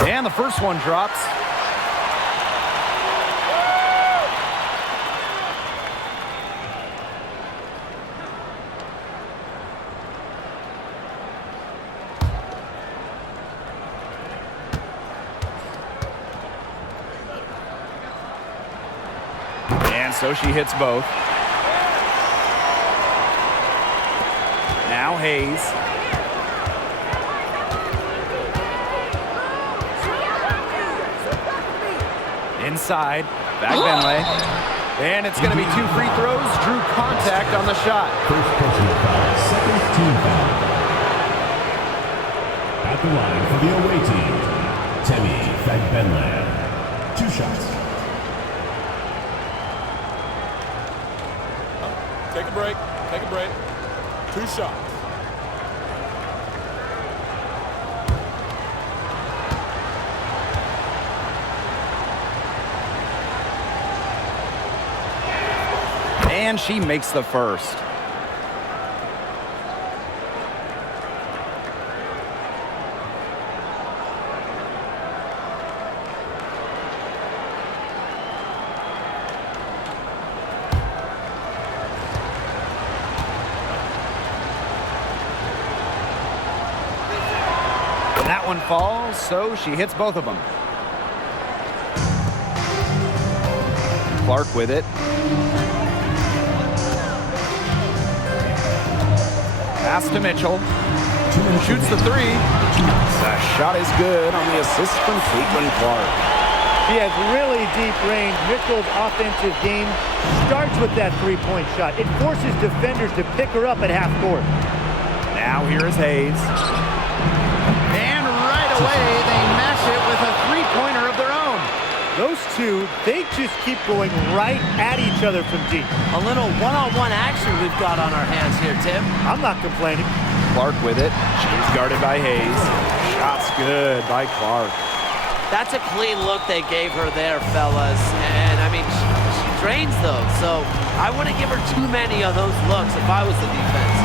And the first one drops. And so she hits both. Now Hayes. Inside, back Benley. And it's going to be two free throws. Drew contact on the shot. First personal foul, second team foul. At the line for the away team, Temi Fagbenle. 2 shots. Take a break. Take a break. 2 shots. And she makes the first. That one falls, so she hits both of them. Clark with it. Pass to Mitchell. Shoots the three. The shot is good on the assist from Caitlin Clark. She has really deep range. Mitchell's offensive game starts with that three-point shot. It forces defenders to pick her up at half court. Now here is Hayes. And right away they match it with a three-pointer of their own. Those two, they just keep going right at each other from deep. A little one-on-one action we've got on our hands here, Tim. I'm not complaining. Clark with it. She's guarded by Hayes. Shot's good by Clark. That's a clean look they gave her there, fellas. And, I mean, she drains those, so I wouldn't give her too many of those looks if I was the defense.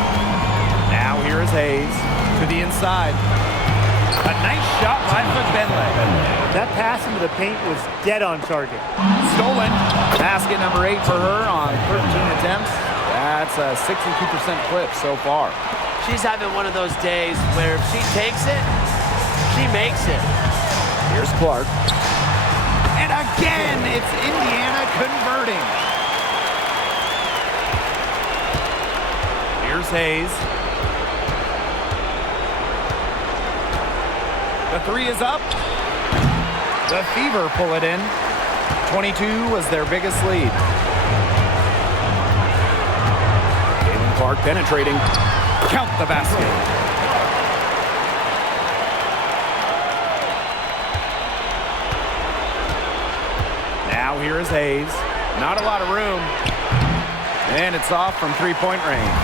Now here is Hayes to the inside. A nice shot by Benley. That pass into the paint was dead on target. Stolen. Basket number 8 for her on 13 attempts. That's a 62% clip so far. She's having one of those days where if she takes it, she makes it. Here's Clark. And again, it's Indiana converting. Here's Hayes. The 3 is up. The Fever pull it in. 22 was their biggest lead. Caitlin Clark penetrating. Count the basket. Now here is Hayes. Not a lot of room. And it's off from three-point range.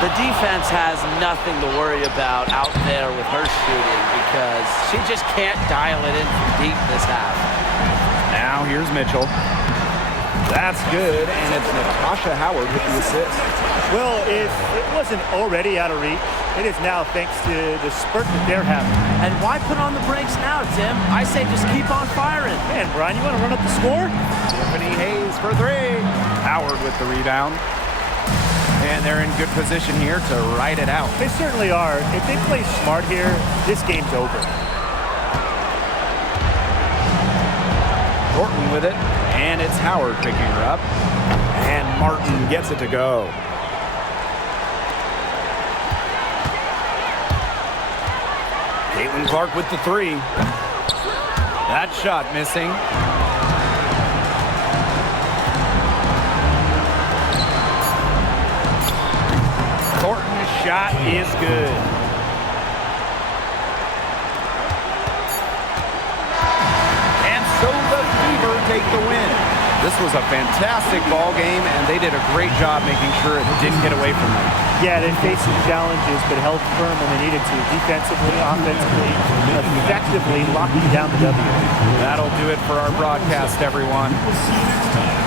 The defense has nothing to worry about out there with her shooting because she just can't dial it in from deep this half. Now here's Mitchell. That's good, and it's Natasha Howard with the assist. Well, if it wasn't already out of reach, it is now thanks to the spurt that they're having. And why put on the brakes now, Tim? I say just keep on firing. Man, Brian, you want to run up the score? Tiffany Hayes for 3. Howard with the rebound. And they're in good position here to ride it out. They certainly are. If they play smart here, this game's over. Thornton with it, and it's Howard picking her up. And Martin gets it to go. Caitlin Clark with the 3. That shot missing. Thornton's shot is good. And so the Fever take the win. This was a fantastic ball game, and they did a great job making sure it didn't get away from them. Yeah, they faced some challenges, but held firm when they needed to. Defensively, offensively, effectively locking down the W. That'll do it for our broadcast, everyone. We'll see you next time.